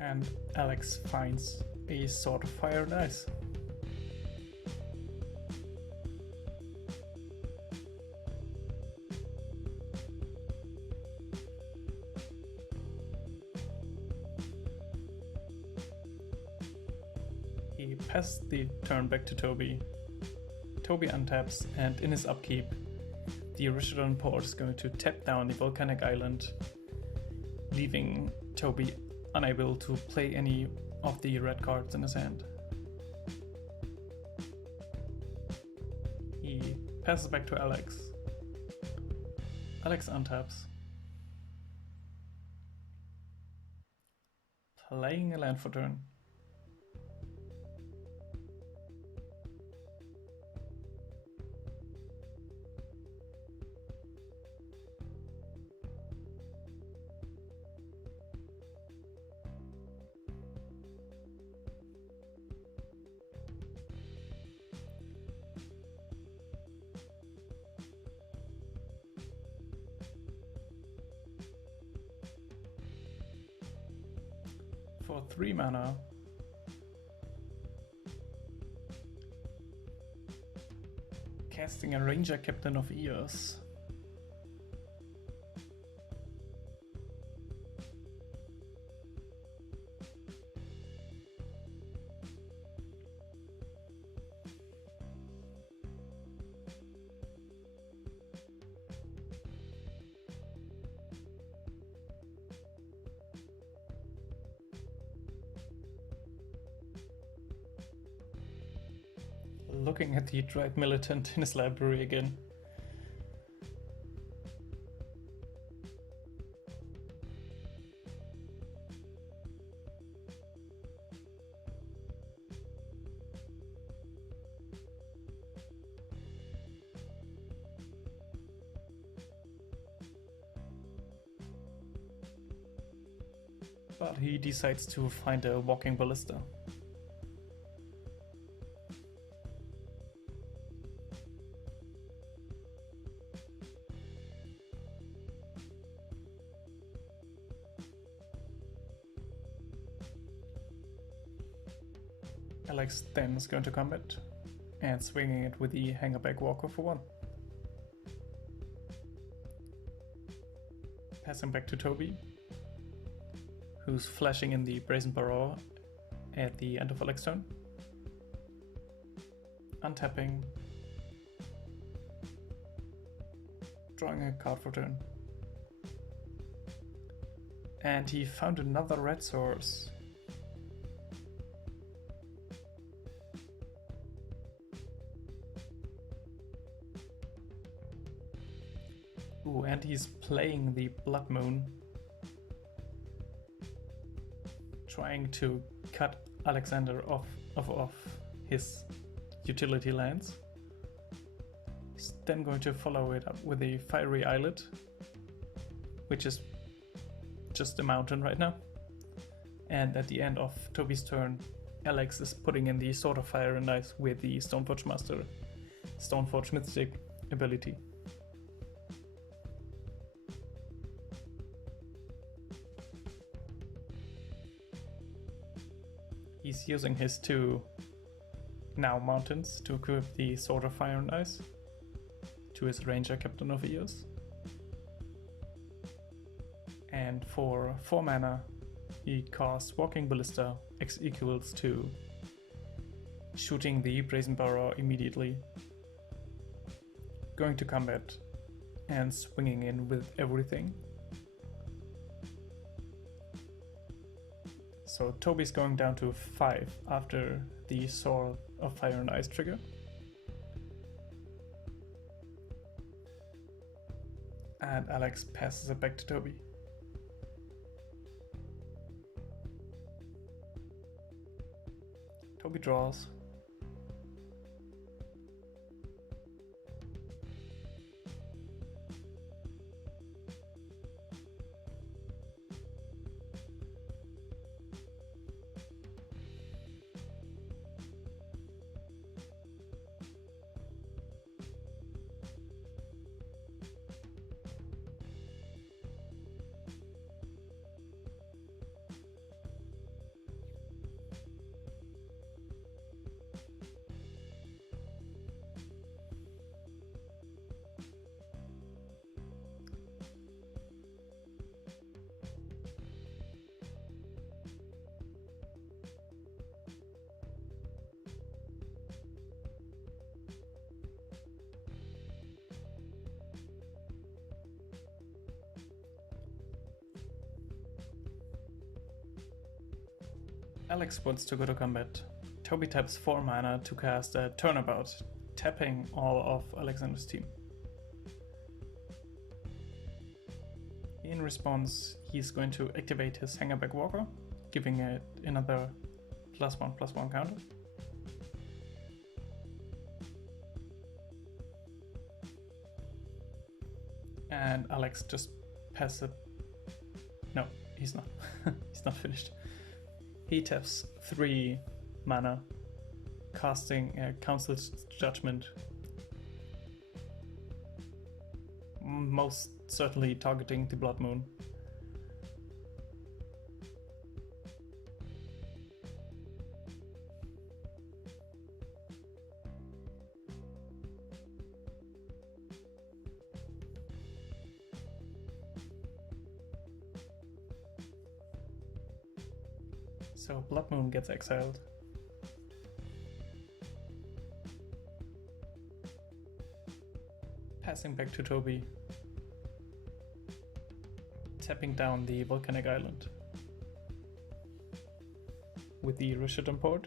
And Alex finds a Sword of Fire and Ice. He passes the turn back to Toby. Toby untaps, and in his upkeep, the Richardson Port is going to tap down the volcanic island, leaving Toby unable to play any of the red cards in his hand. He passes back to Alex. Alex untaps, playing a land for turn. For 3 mana, casting a Ranger Captain of Eos. Looking at the Dread Militant in his library again. But he decides to find a Walking Ballista. Alex then is going to combat and swinging it with the Hangerback Walker for 1. Passing back to Toby, who's flashing in the Brazen Barrow at the end of Alex's turn. Untapping, drawing a card for turn. And he found another red source. Ooh, and he's playing the Blood Moon. trying to cut Alexander off his utility lands. He's then going to follow it up with a Fiery Islet, which is just a mountain right now. And at the end of Toby's turn, Alex is putting in the Sword of Fire and Ice with the Stoneforge Master, Stoneforge Mystic ability. He's using his 2 now mountains to equip the Sword of Fire and Ice to his Ranger Captain of Eos. And for 4 mana, he casts Walking Ballista, X equals to shooting the Brazen Barrow immediately, going to combat, and swinging in with everything. So Toby's going down to 5 after the Sword of Fire and Ice trigger. And Alex passes it back to Toby. Toby draws. Alex wants to go to combat. Toby taps 4 mana to cast a Turnabout, tapping all of Alexander's team. In response, he's going to activate his Hangerback Walker, giving it another +1/+1 counter. And Alex just passes it. No, he's not. He's not finished. He taps 3 mana, casting a Council's Judgment, most certainly targeting the Blood Moon. So Blood Moon gets exiled. Passing back to Toby. Tapping down the Volcanic Island with the Rishadan Port.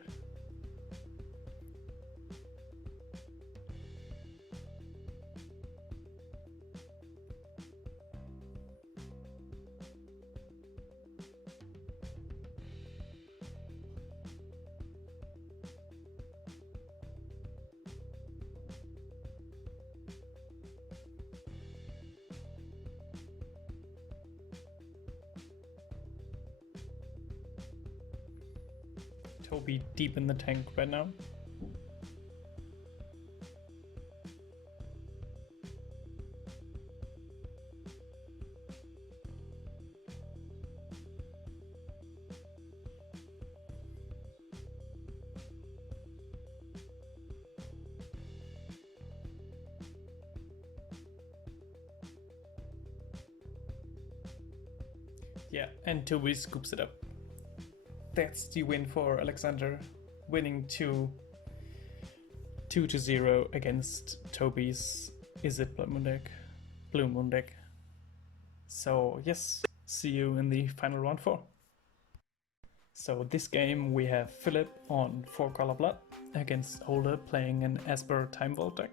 Toby deep in the tank right now. Yeah, and Toby scoops it up. That's the win for Alexander, winning 2-0 against Toby's Izzet Blue Moon deck. So yes, see you in the final round 4. So this game we have Philip on 4 Color Blood against Older playing an Esper Time Vault deck.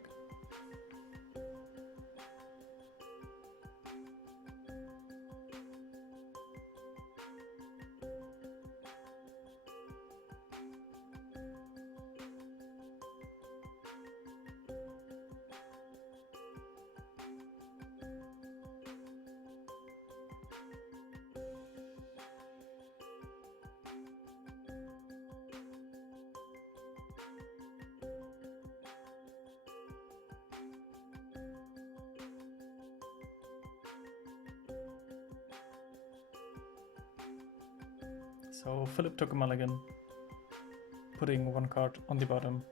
So Philip took a mulligan, putting one card on the bottom.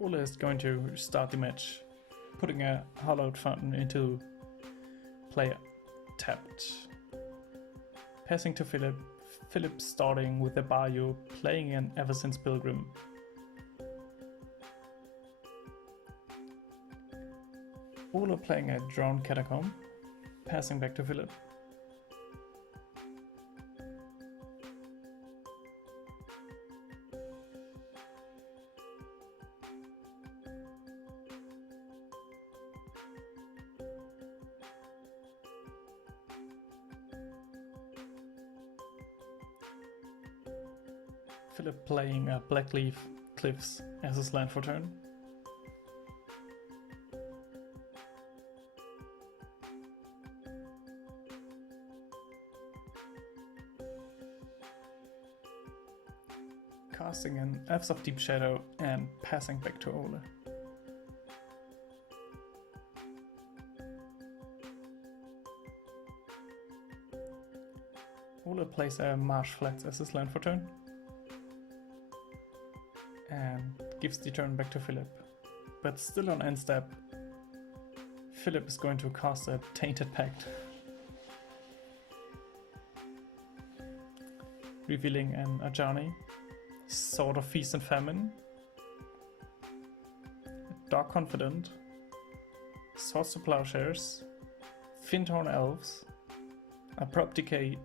Ole is going to start the match, putting a hollowed fountain into play tapped. Passing to Philip, Philip starting with the Bayou, playing an Ever Since Pilgrim. Ole playing a Drowned Catacomb, passing back to Philip. Philip playing a Blackleaf Cliffs as his land for turn. Casting an Elves of Deep Shadow and passing back to Ole. Ole plays a Marsh Flats as his land for turn and gives the turn back to Philip. But still on end step, Philip is going to cast a Tainted Pact, revealing an Ajani, Sword of Feast and Famine, Dark Confident, Swords to Plowshares, Finthorn Elves, Abrupt Decay,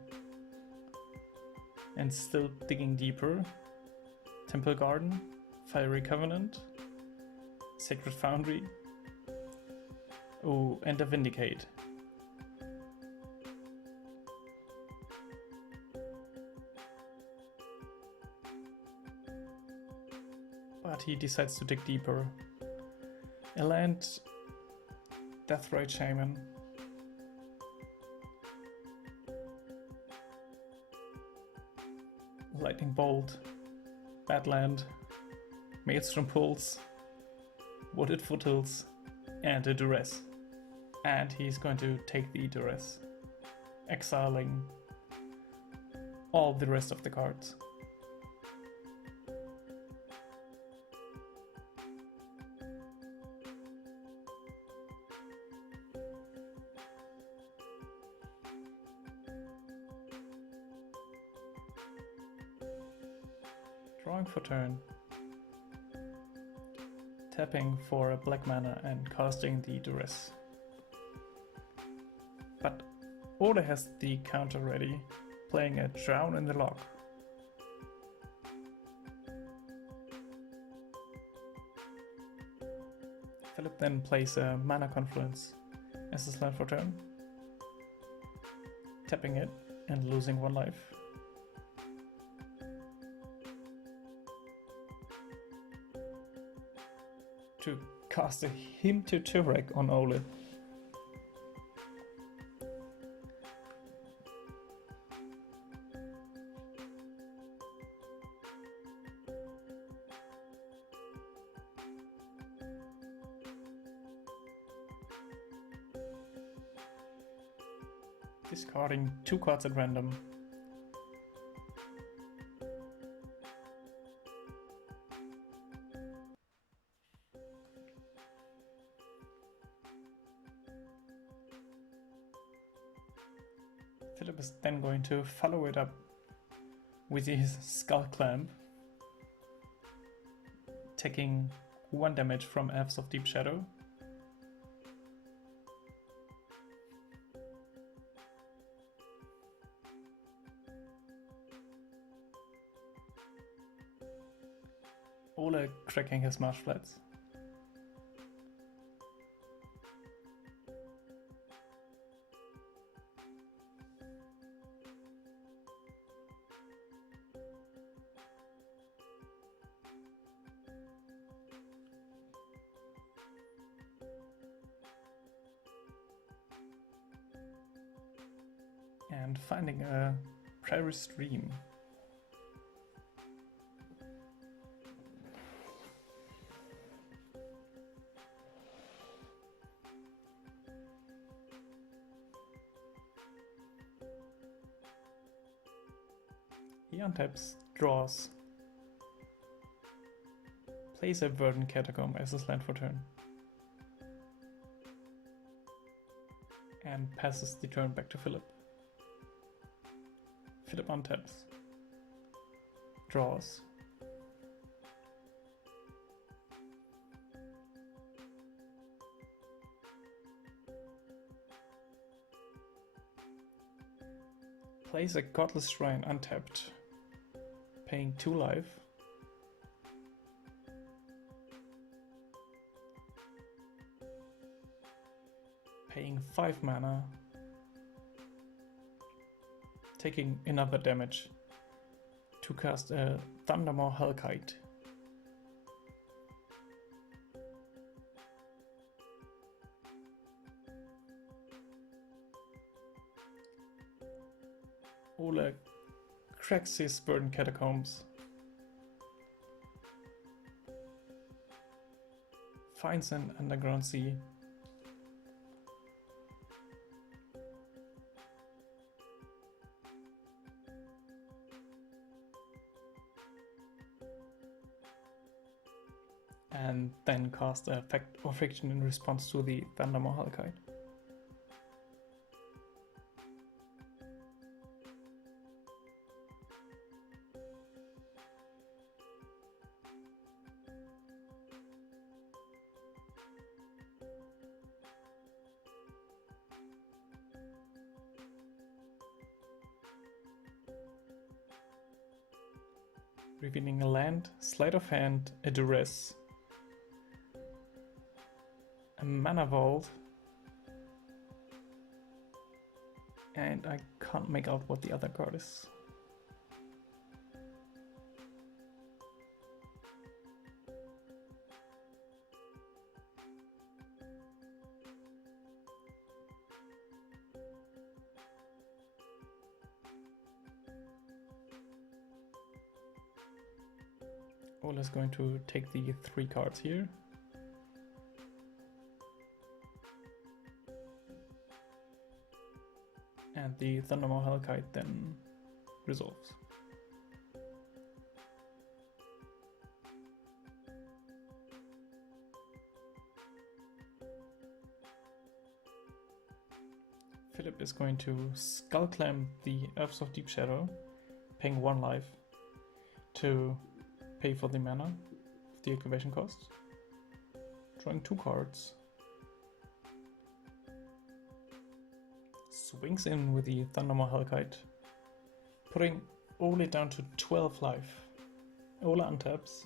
and Still Digging Deeper, Temple Garden, Fiery Covenant, Sacred Foundry, oh, and a Vindicate. But he decides to dig deeper. A land, Deathrite Shaman, Lightning Bolt, Badland, Maelstrom Pulse, Wooded Foothills, and a Duress. And he's going to take the Duress, exiling all the rest of the cards. Drawing for turn, tapping for a black mana and casting the Duress. But Ole has the counter ready, playing a Drown in the Loch. Philip then plays a Mana Confluence as his land for turn, tapping it and losing one life. To cast a Hymn to Turek on Ole. Discarding 2 cards at random. Philip is then going to follow it up with his Skull Clamp, taking 1 damage from Elves of Deep Shadow. Ole cracking his Marsh Flats. And finding a Prairie Stream. He untaps, draws, plays a Verdant Catacomb as his land for turn, and passes the turn back to Philip. Philip untaps, draws, plays a Godless Shrine untapped, paying 2 life, paying 5 mana, taking another damage to cast a Thundermaw Hellkite. Ola cracks his Verdant Catacombs, finds an underground sea, and then cast a Fact or Fiction in response to the Thundermaw Hellkite. Revealing a land, sleight of hand, a duress, a mana vault, and I can't make out what the other card is. Ola's going to take the 3 cards here. And the Thundermaw Hellkite then resolves. Philip is going to Skull Clamp the Elves of Deep Shadow, paying 1 life to pay for the mana, the activation cost. Drawing 2 cards. Swings in with the Thundermaw Hellkite, putting Ola down to 12 life. Ola untaps,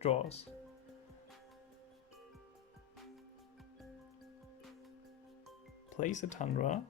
draws. Plays a Tundra.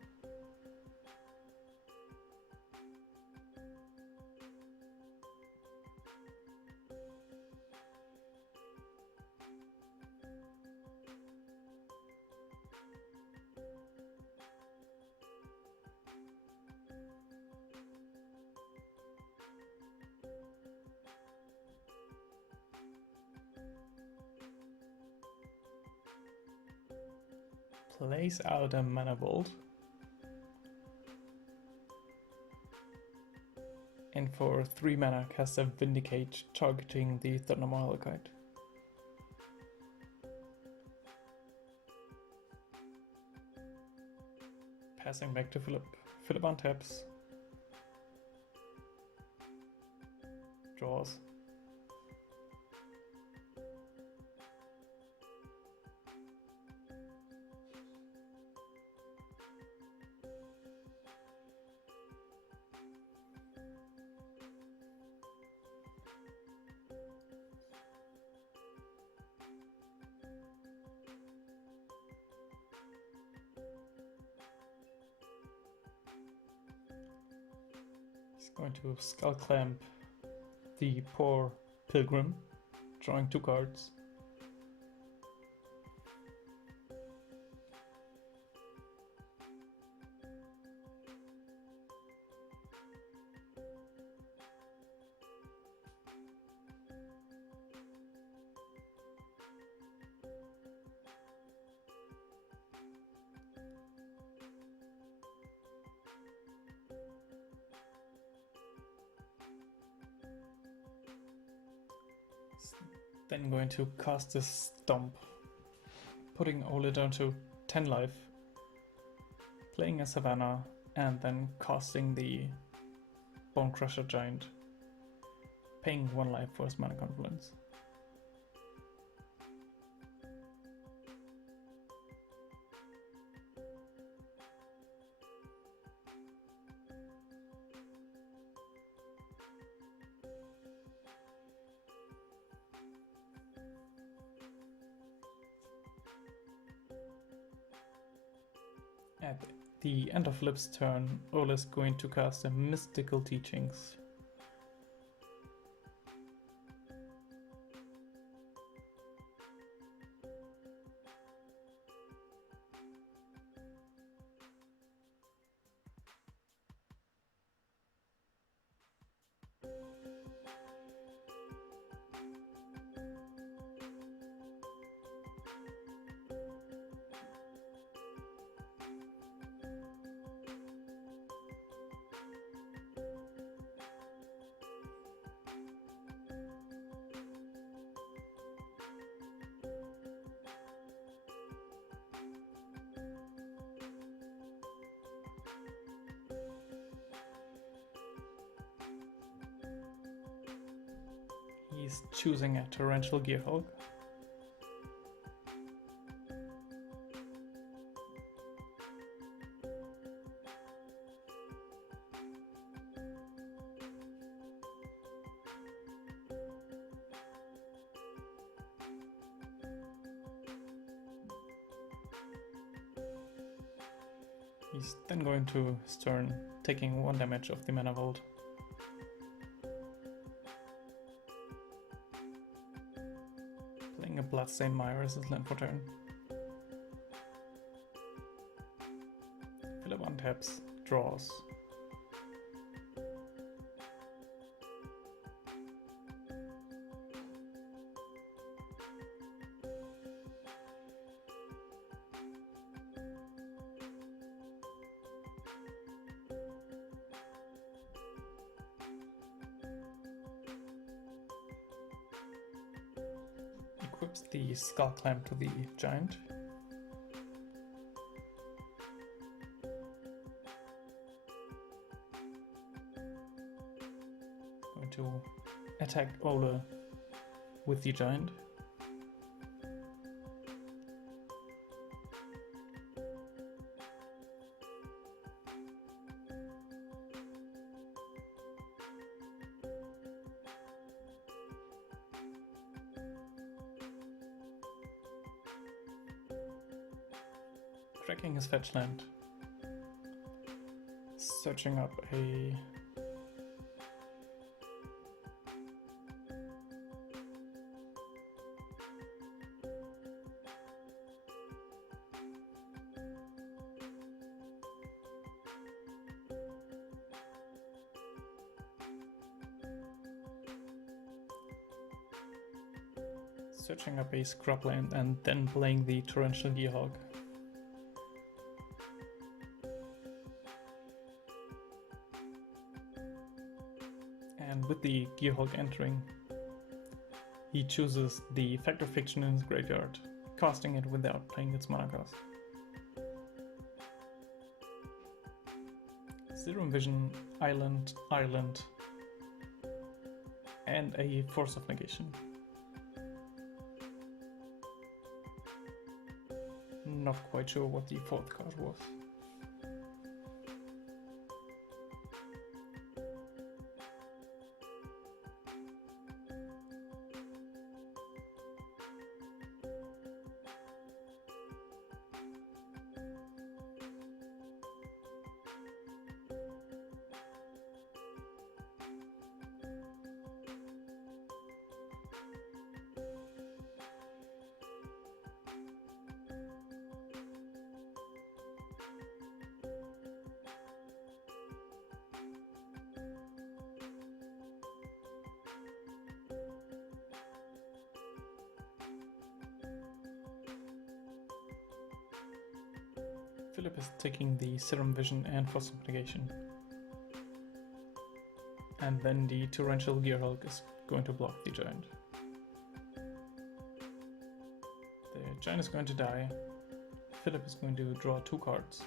Plays out a Mana Vault. And for 3 mana casts a Vindicate targeting the Thundermaw Hellkite. Passing back to Philip. Philip untaps. Draws. He's going to Skull Clamp the poor Pilgrim, drawing 2 cards. He's then going to cast this Stomp, putting Ole down to 10 life, playing a Savannah, and then casting the Bone Crusher Giant, paying 1 life for his mana confluence. At the end of Lip's turn, Ole is going to cast a Mystical Teachings. He's choosing a Torrential Gearhulk. He's then going to Stern, taking 1 damage of the Mana Vault. Playing a Bloodstained Mire as his land for turn. Philip untaps, draws. Equips the Skull Clamp to the Giant. Going to attack Ole with the Giant. Cracking his fetch land. Searching up a scrubland and then playing the Torrential Gearhulk. And with the Gearhulk entering, he chooses the Fact of Fiction in his graveyard, casting it without playing its mana cost. Serum Vision, Island, and a Force of Negation. Not quite sure what the 4th card was. Philip is taking the Serum Vision and Force of Negation. And then the Torrential Gearhulk is going to block the Giant. The giant is going to die. Philip is going to draw 2 cards.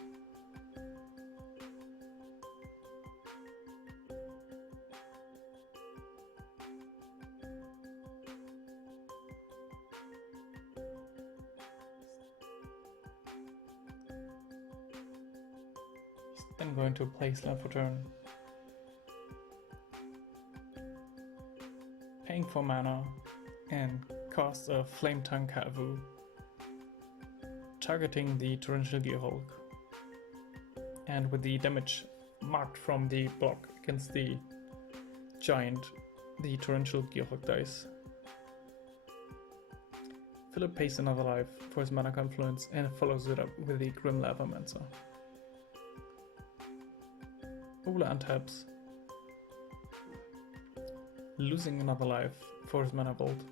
He's then going to place land for turn. Paying for mana and cast a Flame Tongue Kavu, targeting the Torrential Gearhulk, and with the damage marked from the block against the giant, the Torrential Gearhulk dies. Philip pays another life for his mana confluence and follows it up with the Grim Lavamancer. Ola untaps, losing another life for his mana vault.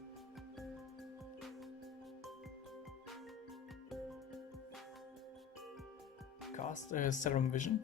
Cast a Serum Vision.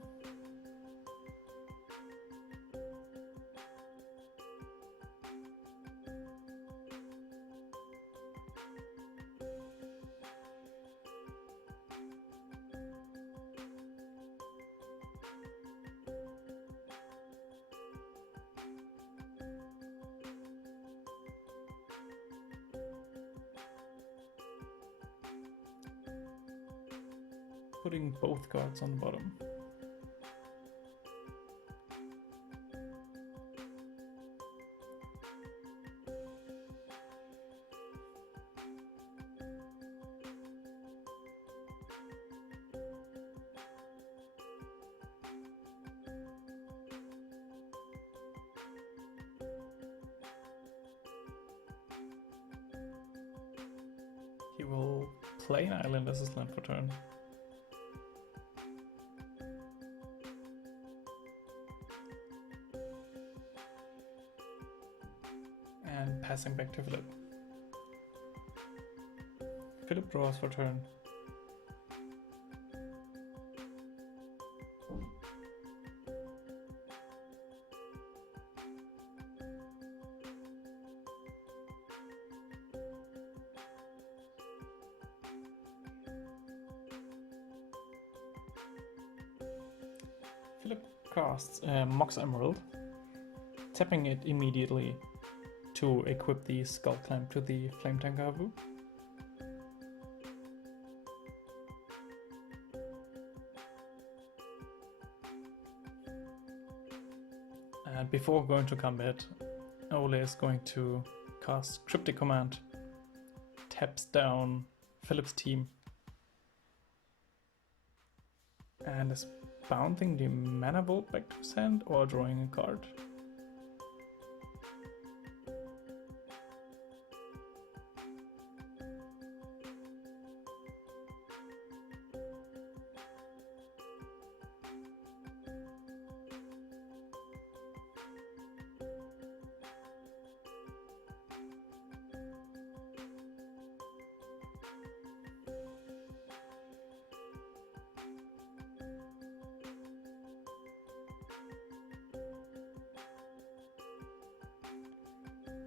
Putting both cards on the bottom. He will play an island as his land for turn. And passing back to Philip. Philip draws for turn. Philip casts Mox Emerald, tapping it immediately to equip the Skull Clamp to the Flame Tankavu. And before going to combat, Ole is going to cast Cryptic Command, taps down Philip's team, and is bouncing the mana vault back to his hand or drawing a card.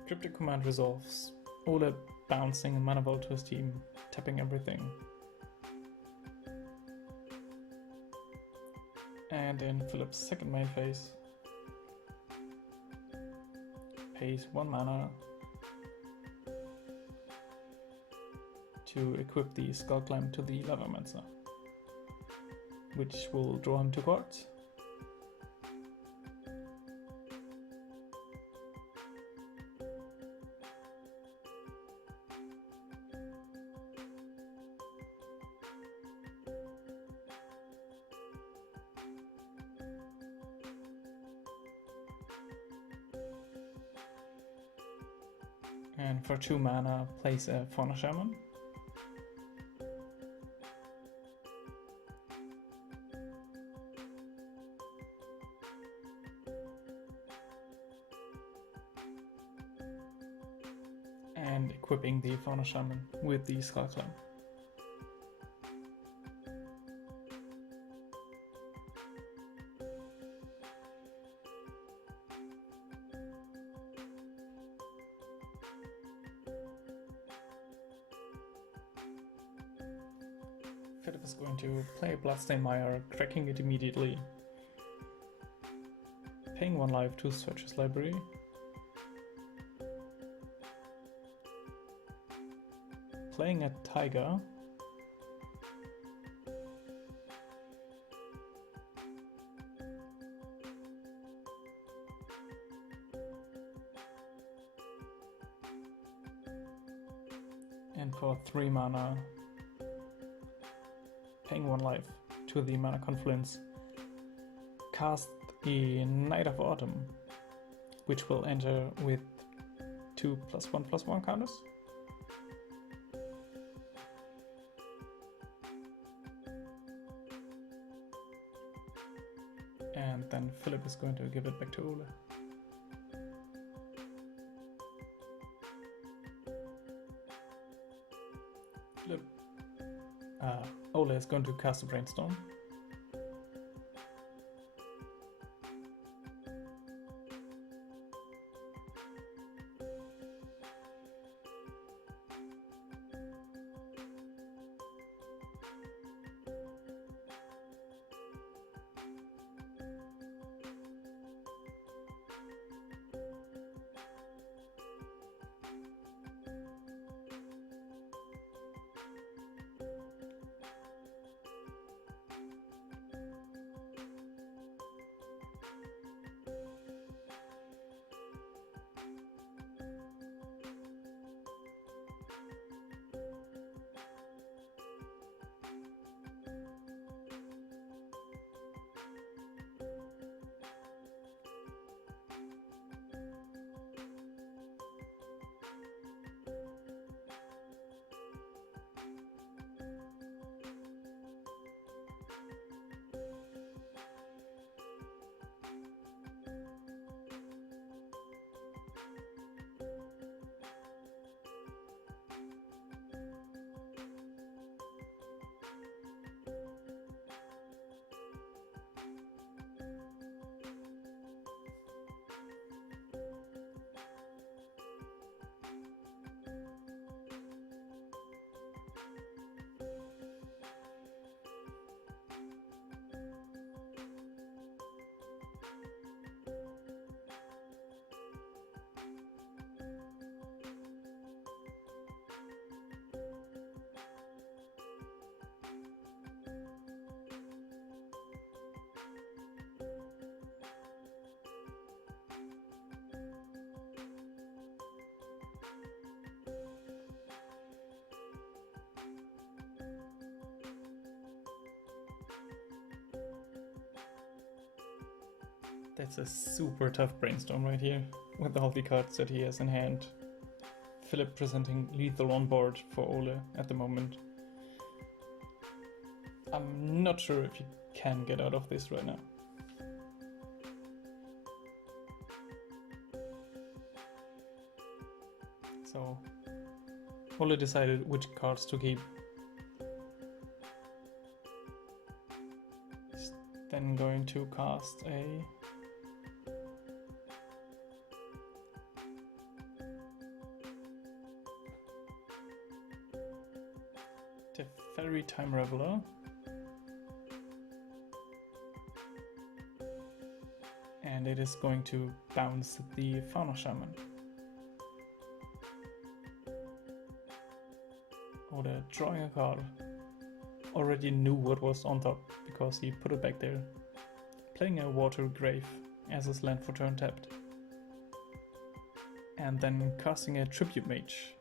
Cryptic Command resolves. Ole bouncing a mana vault to his team, tapping everything. And in Philip's second main phase, pays 1 mana to equip the Skull Clamp to the Lavamancer, which will draw him 2 cards. And for 2 mana, place a Fauna Shaman. And equipping the Fauna Shaman with the Skull Clamp. Philip is going to play Bloodstained Mire, cracking it immediately. Paying 1 life to search his library. Playing a Tiger. And for 3 mana, paying 1 life to the Mana Confluence, cast the Knight of Autumn, which will enter with 2 +1/+1 counters. And then Philip is going to give it back to Ole. Philip, Ole is going to cast a Brainstorm. That's a super tough Brainstorm right here, with all the cards that he has in hand. Philip presenting lethal on board for Ole at the moment. I'm not sure if he can get out of this right now. So, Ole decided which cards to keep. He's then going to cast a Teferi Time Reveler. And it is going to bounce the Fauna Shaman. Oder drawing a card. Already knew what was on top because he put it back there. Playing a Water Grave as his land for turn tapped. And then casting a Tribute Mage,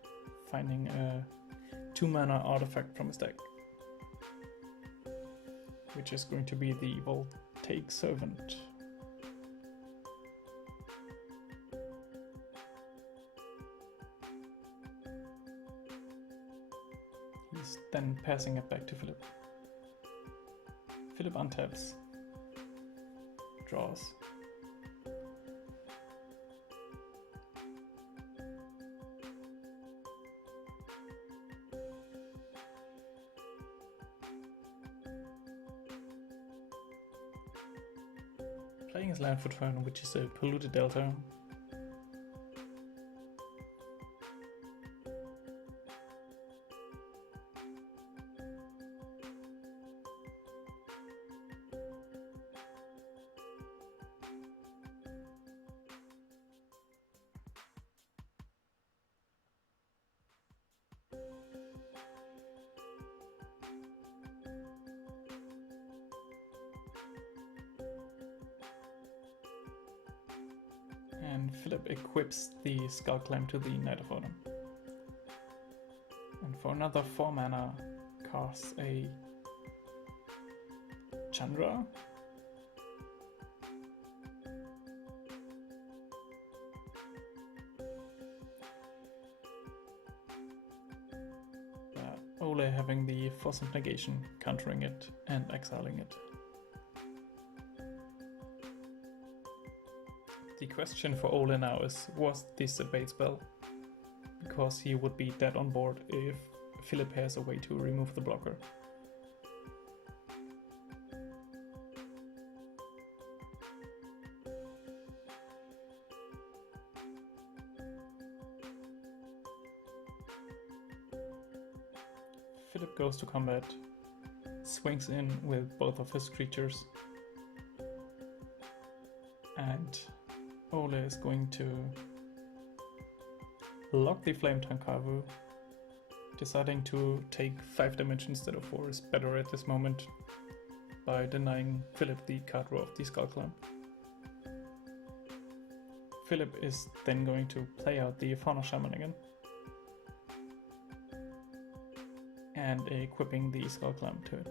finding a 2-mana artifact from his deck, which is going to be the Voltaic Servant. He's then passing it back to Philip. Philip untaps, draws. Playing his land for turn, which is a Polluted Delta. And Philip equips the Skull Clamp to the Knight of Autumn. And for another 4 mana, casts a Chandra. Ole having the Force of Negation, countering it and exiling it. The question for Ole now is, was this a bait spell? Because he would be dead on board if Philip has a way to remove the blocker. Philip goes to combat, swings in with both of his creatures, and Ole is going to lock the Flame Tongue Kavu, deciding to take 5 damage instead of 4 is better at this moment by denying Philip the card draw of the Skull Clamp. Philip is then going to play out the Fauna Shaman again and equipping the Skull Clamp to it,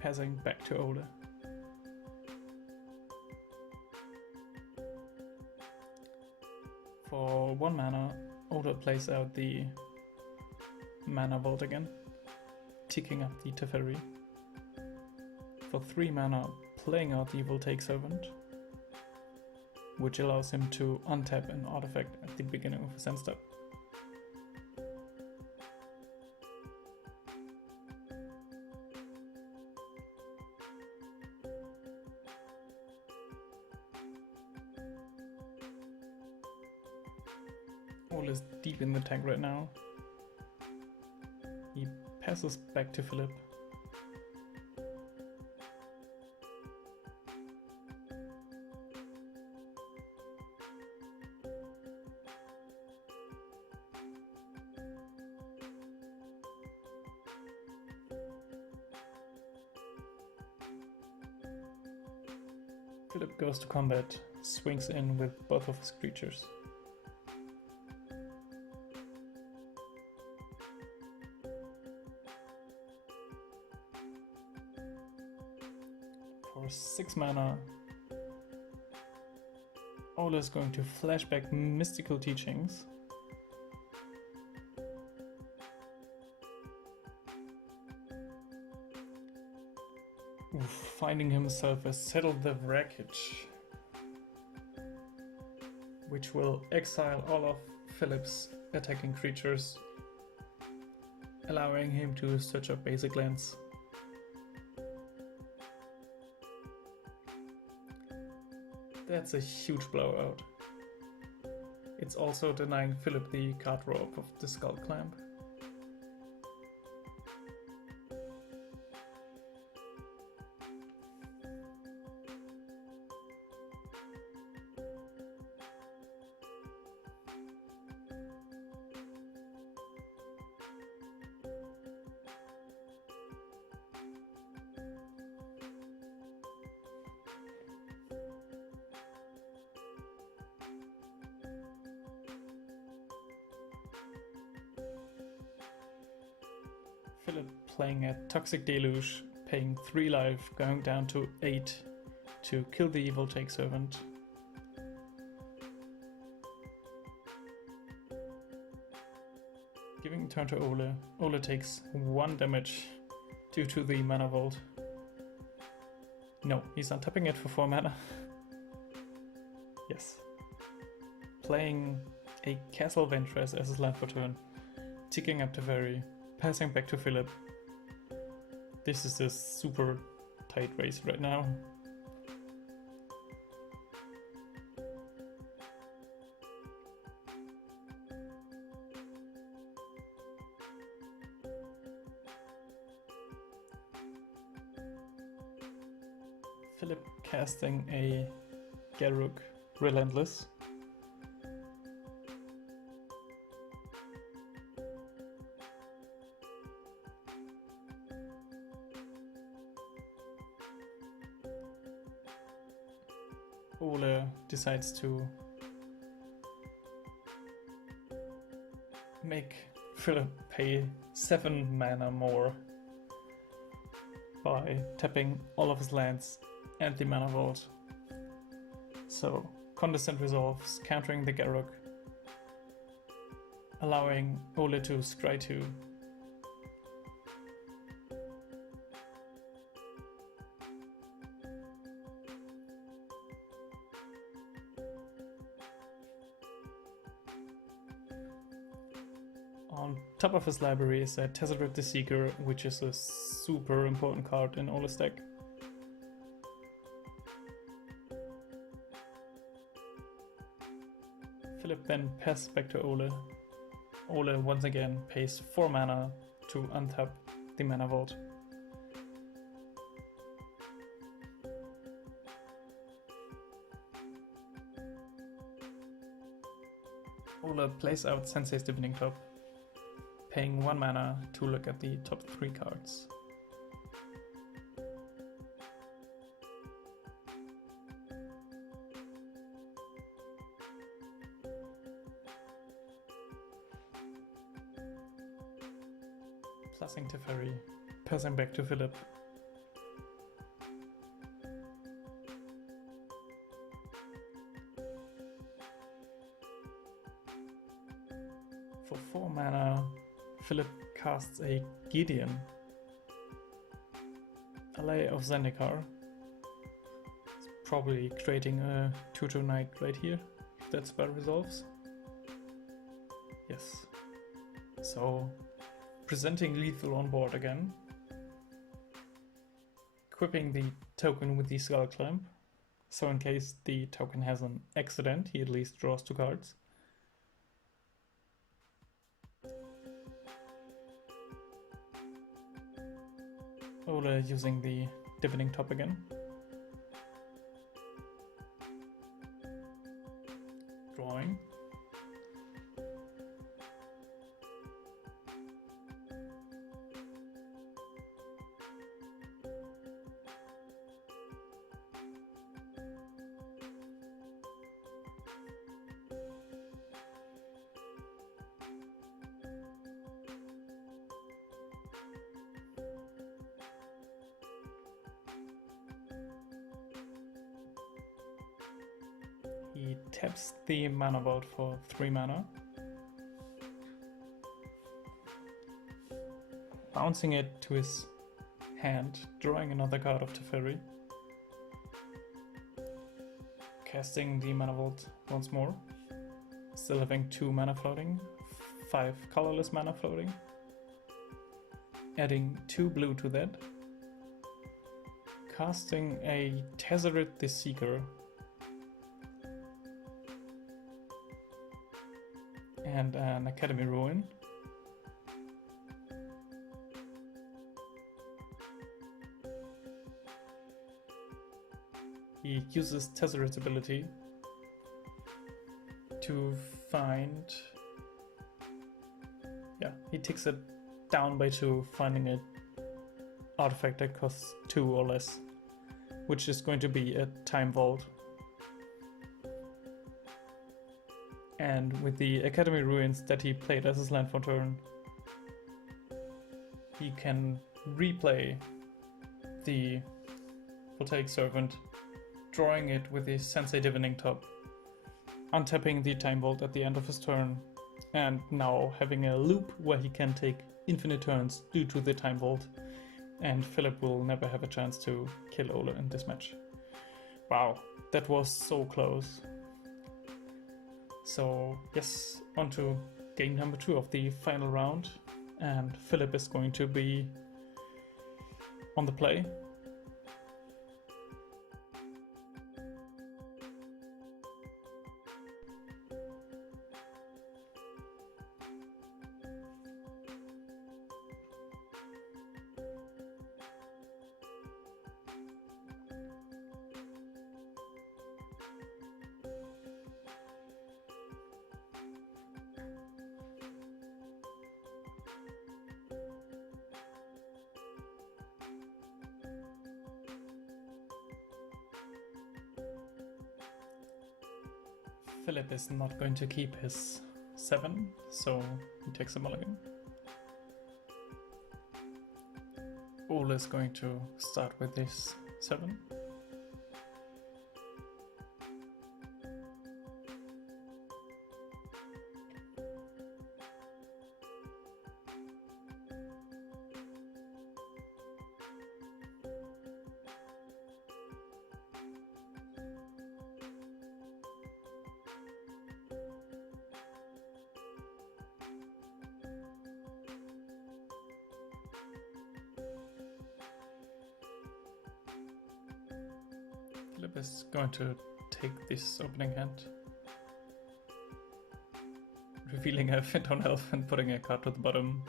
passing back to Ole. For 1 mana, Ole plays out the Mana Vault again, ticking up the Teferi. For 3 mana, playing out the Voltaic Servant, which allows him to untap an artifact at the beginning of his end step. Ole is deep in the tank right now. He passes back to Philip. Philip goes to combat, swings in with both of his creatures. For 6 mana, Ole is going to flashback Mystical Teachings. Finding himself a Settle the Wreckage, which will exile all of Philip's attacking creatures, allowing him to search up basic lands. That's a huge blowout. It's also denying Philip the card draw of the Skull Clamp. Philip playing a Toxic Deluge, paying 3 life, going down to 8 to kill the Voltaic Servant. Giving turn to Ole. Ole takes 1 damage due to the Mana Vault. No, he's untapping it for 4 mana. Yes. Playing a Castle Ventress as his land for turn, ticking up Teferi, passing back to Philip. This is a super tight race right now. Philip casting a Garruk Relentless. Ole decides to make Philip pay 7 mana more by tapping all of his lands and the mana vault. So Condescend resolves, countering the Garruk, allowing Ole to scry 2. On top of his library is a Tezzeret the Seeker, which is a super important card in Ole's deck. Philip then passes back to Ole. Ole once again pays 4 mana to untap the mana vault. Ole plays out Sensei's Divining Top, paying 1 mana to look at the top 3 cards. Plussing Teferi, passing back to Philip. For 4 mana, Philip casts a Gideon, Ally of Zendikar. It's probably creating a 2/2 knight right here, if that spell resolves. Yes. So, presenting lethal on board again. Equipping the token with the Skull Clamp, so in case the token has an accident, he at least draws 2 cards. Ole using the Divining Top again. Drawing. He taps the mana vault for 3 mana, bouncing it to his hand, drawing another card of Teferi, casting the mana vault once more, still having 2 mana floating, 5 colorless mana floating, adding 2 blue to that, casting a Tezzeret the Seeker, and an Academy Ruin. He uses Tezzeret's ability to find... he takes it down by 2, finding an artifact that costs 2 or less, which is going to be a Time Vault. And with the Academy Ruins that he played as his land for turn, he can replay the Voltaic Servant, drawing it with the Sensei Divining Top, untapping the Time Vault at the end of his turn, and now having a loop where he can take infinite turns due to the Time Vault, and Philip will never have a chance to kill Ole in this match. Wow, that was so close. So yes, on to game number 2 of the final round, and Philip is going to be on the play. Philip is not going to keep his 7, so he takes a mulligan. Ole is going to start with his 7. Philip is going to take this opening hand, revealing a Finton Elf and putting a card to the bottom.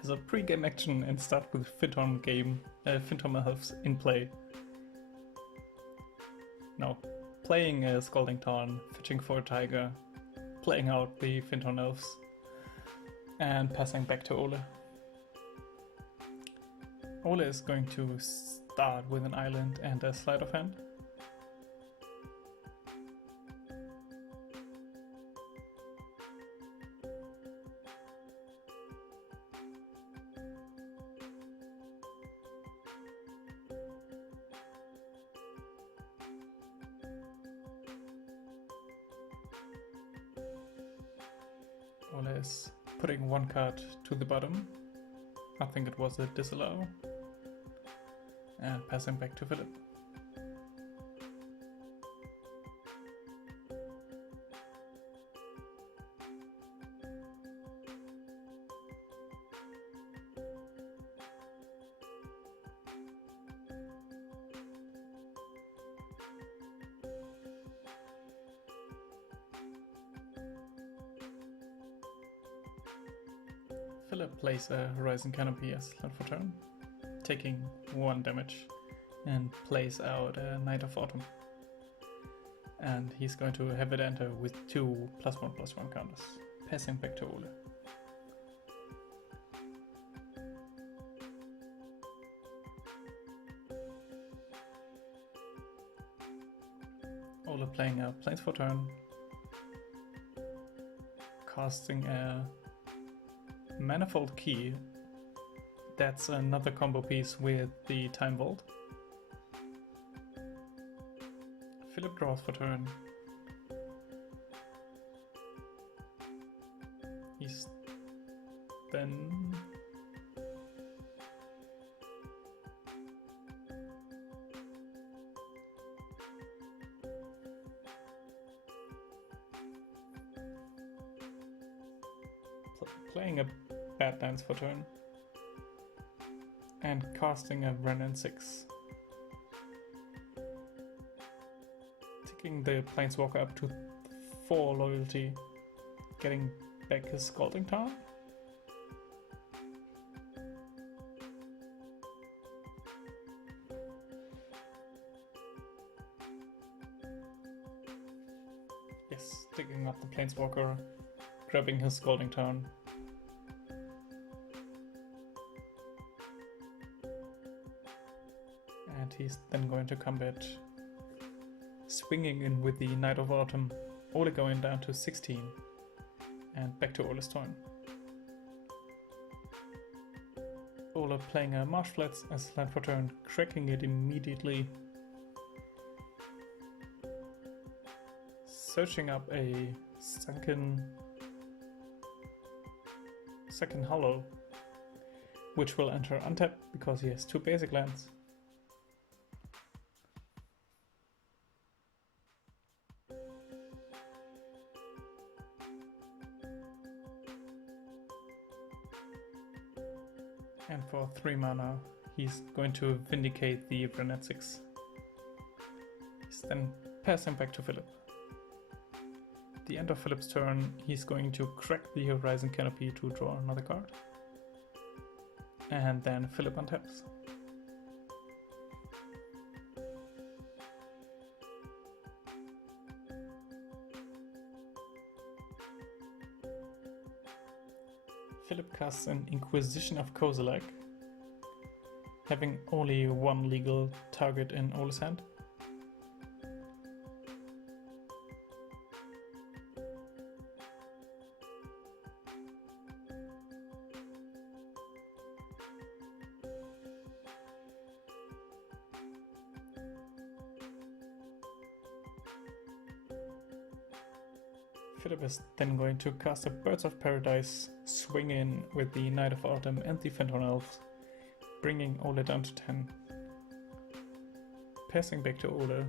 Has a pre-game action and start with Finton Elves in play. Now, playing a Scalding Tarn, fetching for a Tiger, playing out the Finton Elves, and passing back to Ole. Ole is going to start with an island and a sleight of hand. Ole is putting one card to the bottom. I think it was a disallow. And passing back to Philip. Philip plays a Horizon Canopy as land for turn, taking 1 damage, and plays out a Knight of Autumn. And he's going to have it enter with 2 +1/+1 counters, passing back to Ole. Ole playing a Plains for turn, casting a Manifold Key. That's another combo piece with the Time Vault. Philip draws for turn. He's then playing a Badlands for turn and casting a Renin 6. Taking the Planeswalker up to 4 loyalty, getting back his Scalding Tarn. Yes, digging up the Planeswalker, grabbing his Scalding Tarn. And he's then going to combat, swinging in with the Knight of Autumn. Ole going down to 16, and back to Ole's turn. Ole playing a Marsh Flats as land for turn, cracking it immediately. Searching up a second hollow, which will enter untapped because he has 2 basic lands. And for 3 mana, he's going to Vindicate the Renin 6. He's then passing back to Philip. At the end of Philip's turn, he's going to crack the Horizon Canopy to draw another card. And then Philip untaps. Philip casts an Inquisition of Kozilek, having only 1 legal target in Ole's hand. Philip is then going to cast a Birds of Paradise, swing in with the Knight of Autumn and the Phantom Elves, bringing Ole down to 10. Passing back to Ole.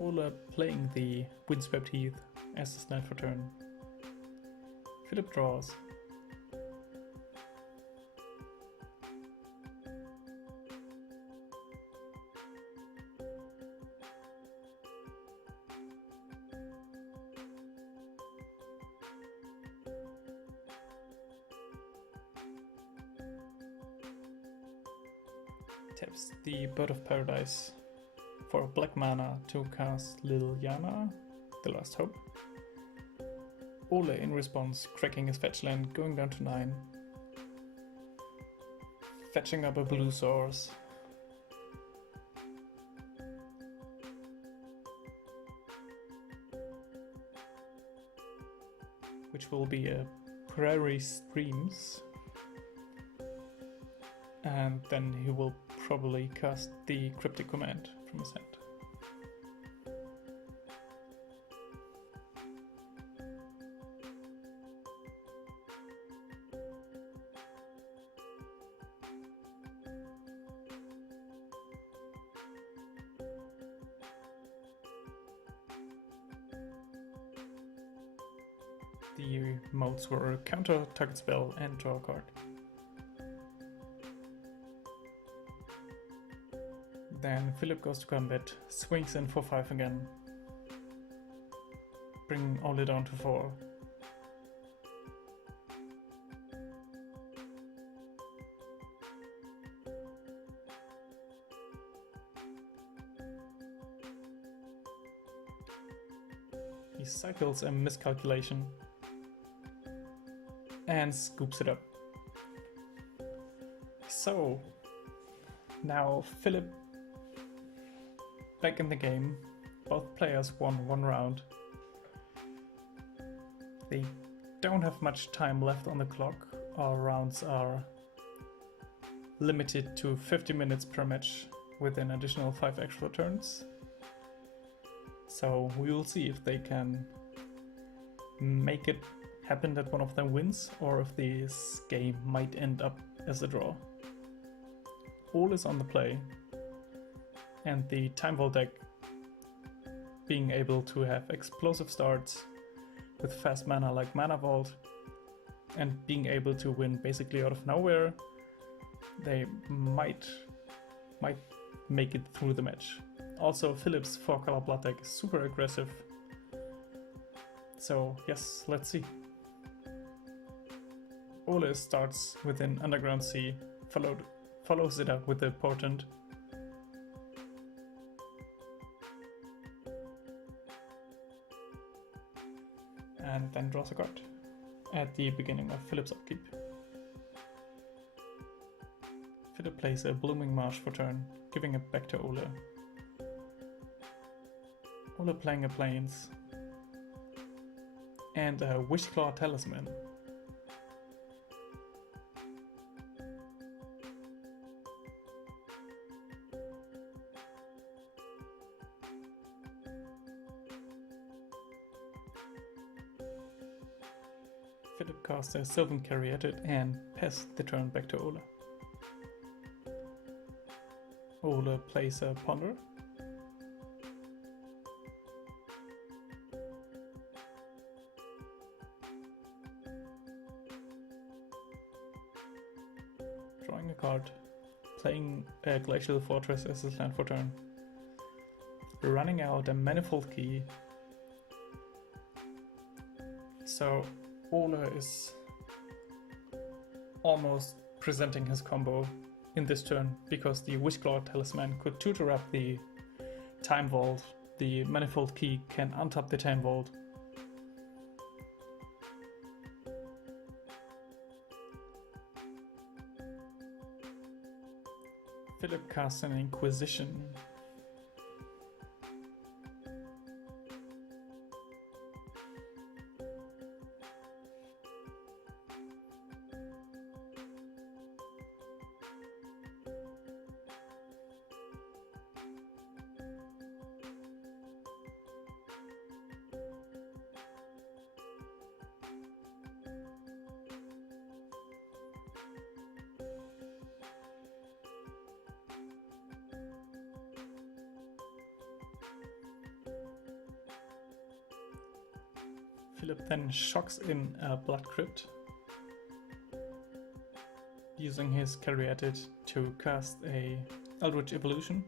Ole playing the Windswept Heath as his knight for turn. Philip draws. Taps the Bird of Paradise for a black mana to cast Liliana, the Last Hope. Ole in response, cracking his fetch land, going down to 9. Fetching up a blue source. Which will be a Prairie Streams. And then he will probably cast the Cryptic Command from his hand. The modes were counter, target spell, and draw a card. Then Philip goes to combat, swings in for 5 again, bringing Ole down to 4. He cycles a miscalculation and scoops it up. So now Philip back in the game. Both players won 1 round. They don't have much time left on the clock. Our rounds are limited to 50 minutes per match with an additional 5 extra turns. So we will see if they can make it happen that one of them wins, or if this game might end up as a draw. All is on the play, and the Time Vault deck being able to have explosive starts with fast mana like Mana Vault, and being able to win basically out of nowhere, they might make it through the match. Also, Philip's 4-color blood deck is super aggressive. So yes, let's see. Ole starts with an Underground Sea, follows it up with a Portent. And then draws a card at the beginning of Philip's upkeep. Philip plays a Blooming Marsh for turn, giving it back to Ole. Ole playing a Plains and a Wishclaw Talisman. Philip casts a Sylvan Carry at it and passes the turn back to Ole. Ole plays a Ponder. Drawing a card. Playing a Glacial Fortress as his land for turn. Running out a Manifold Key. So Ole is almost presenting his combo in this turn, because the Wishclaw Talisman could tutor up the Time Vault, the Manifold Key can untap the Time Vault. Philip casts an Inquisition. Philip then shocks in a Blood Crypt, using his Caryatid to cast a Eldritch Evolution,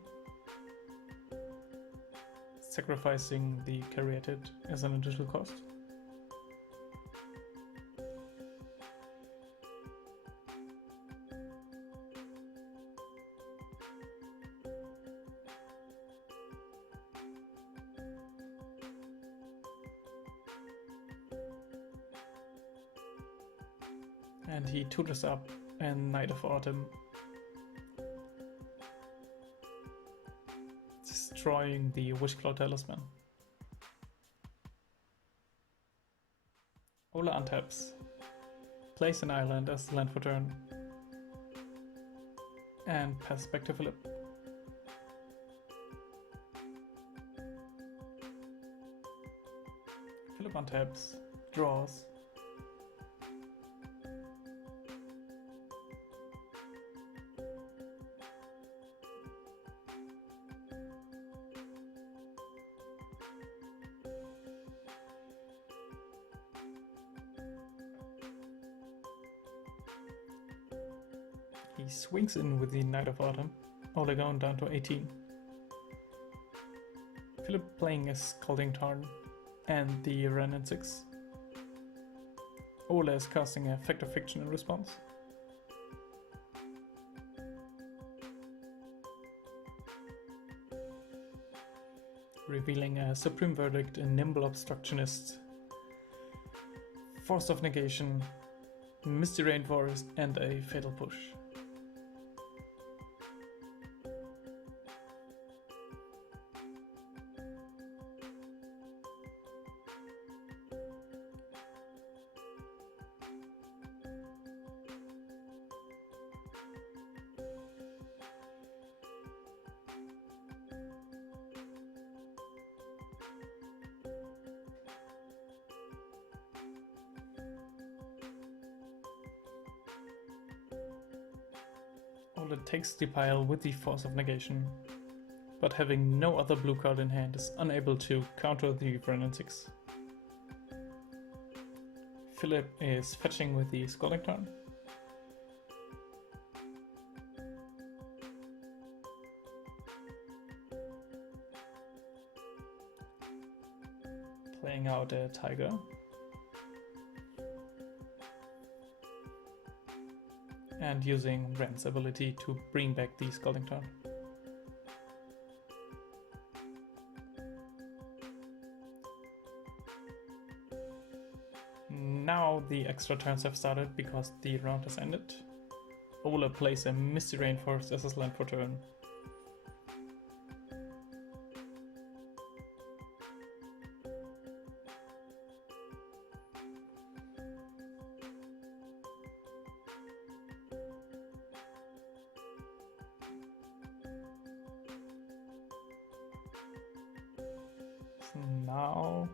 sacrificing the Caryatid as an additional cost. And he tutors up a Knight of Autumn, destroying the Wishclaw Talisman. Ola untaps, plays an island as land for turn, and passes back to Philip. Philip untaps, draws, he swings in with the Knight of Autumn, Ola going down to 18. Philip playing a Scalding Tarn and the Renin 6. Ola is casting a Effect of Fiction in response. Revealing a Supreme Verdict, a Nimble Obstructionist, Force of Negation, Misty Rainforest, and a Fatal Push. Ola takes the pile with the Force of Negation, but having no other blue card in hand is unable to counter the Renin 6. Philip is fetching with the Scalding Tarn. Playing out a Tiger. And using Ren's ability to bring back the Scalding Tarn. Now the extra turns have started because the round has ended. Ola plays a Misty Rainforest as his land for turn. Now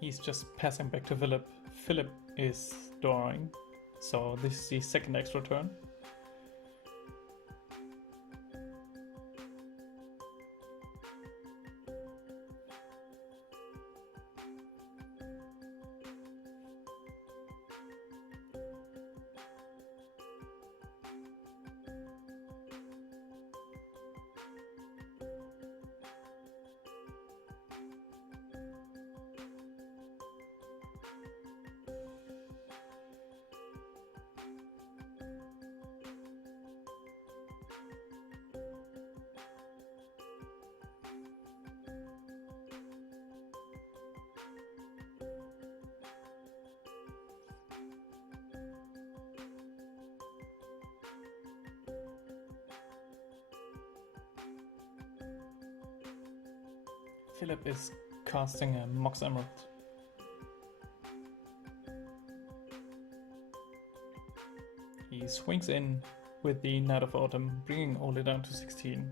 he's just passing back to Philip. Philip is drawing, so this is the second extra turn. Philip is casting a Mox Emerald. He swings in with the Knight of Autumn, bringing Ola down to 16.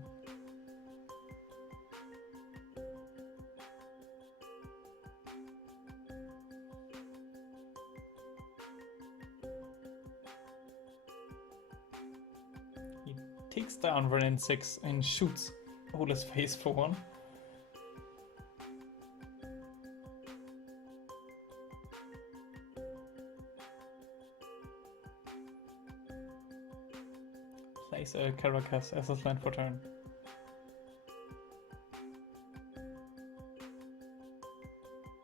down Renin 6 and shoots Ole's face for one. Plays a Caracas as his land for turn.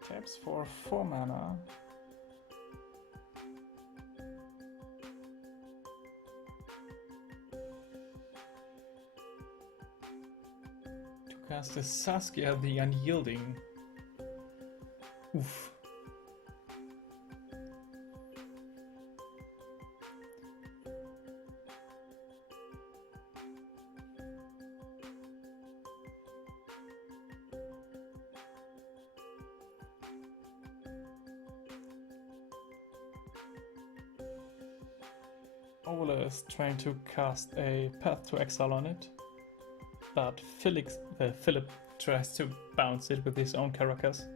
Taps for 4 mana. To cast a Saskia the Unyielding. Oof. Ole is trying to cast a Path to Exile on it, but Philip tries to bounce it with his own Caracas.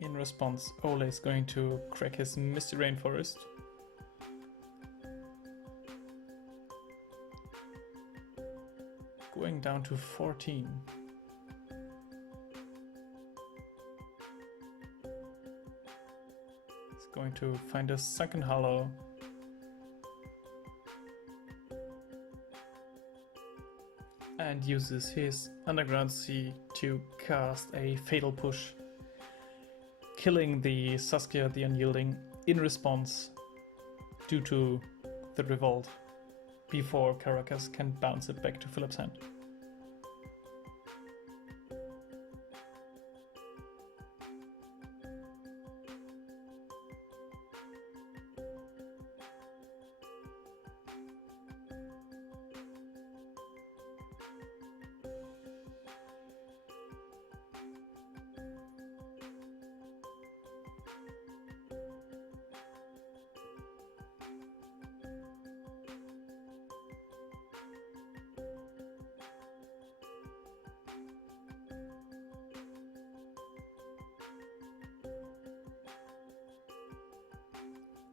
In response, Ole is going to crack his Misty Rainforest. Going down to 14. He's going to find a second hollow. And uses his Underground Sea to cast a Fatal Push, killing the Saskia the Unyielding in response due to the Revolt, before Caracas can bounce it back to Philip's hand.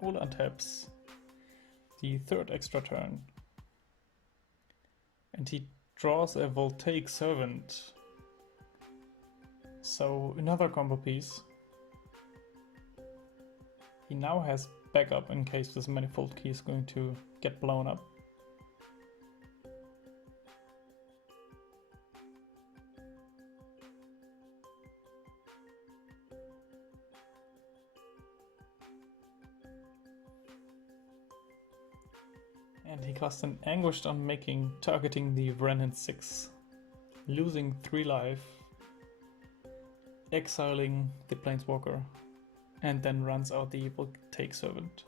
Ole untaps the third extra turn, and he draws a Voltaic Servant, so another combo piece. He now has backup in case this Manifold Key is going to get blown up. And he casts an Anguished Unmaking, targeting the Renin 6, losing 3 life, exiling the Planeswalker, and then runs out the Voltaic Servant.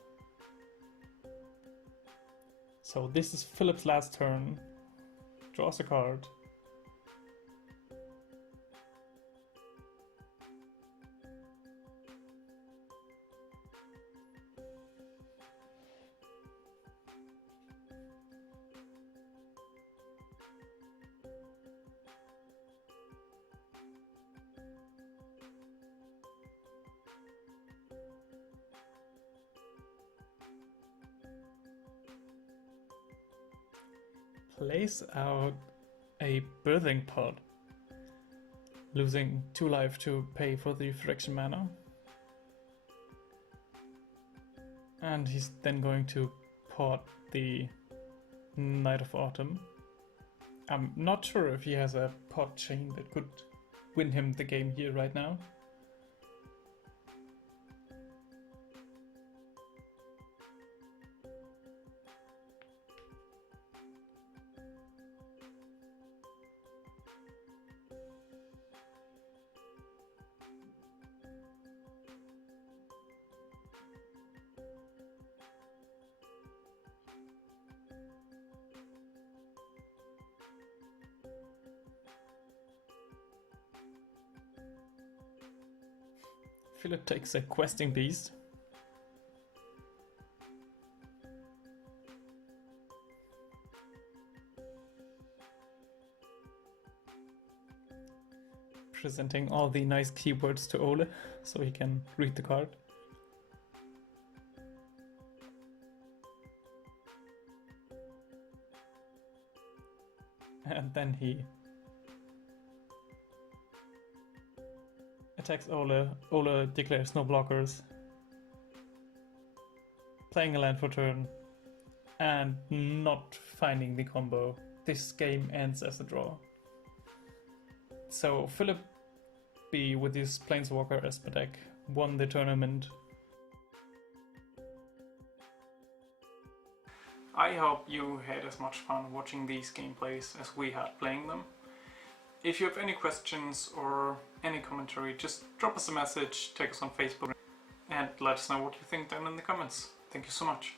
So this is Philip's last turn, draws a card. Plays out a Birthing Pod, losing 2 life to pay for the Refraction mana. And he's then going to pot the Night of Autumn. I'm not sure if he has a pot chain that could win him the game here right now. Philip takes a Questing Beast. presenting all the nice keywords to Ole so he can read the card. And then he attacks Ole. Ole declares no blockers, playing a land for turn, and not finding the combo. This game ends as a draw. So Philip B, with his Planeswalker Esper deck, won the tournament. I hope you had as much fun watching these gameplays as we had playing them. If you have any questions or any commentary, just drop us a message, tag us on Facebook, and let us know what you think down in the comments. Thank you so much.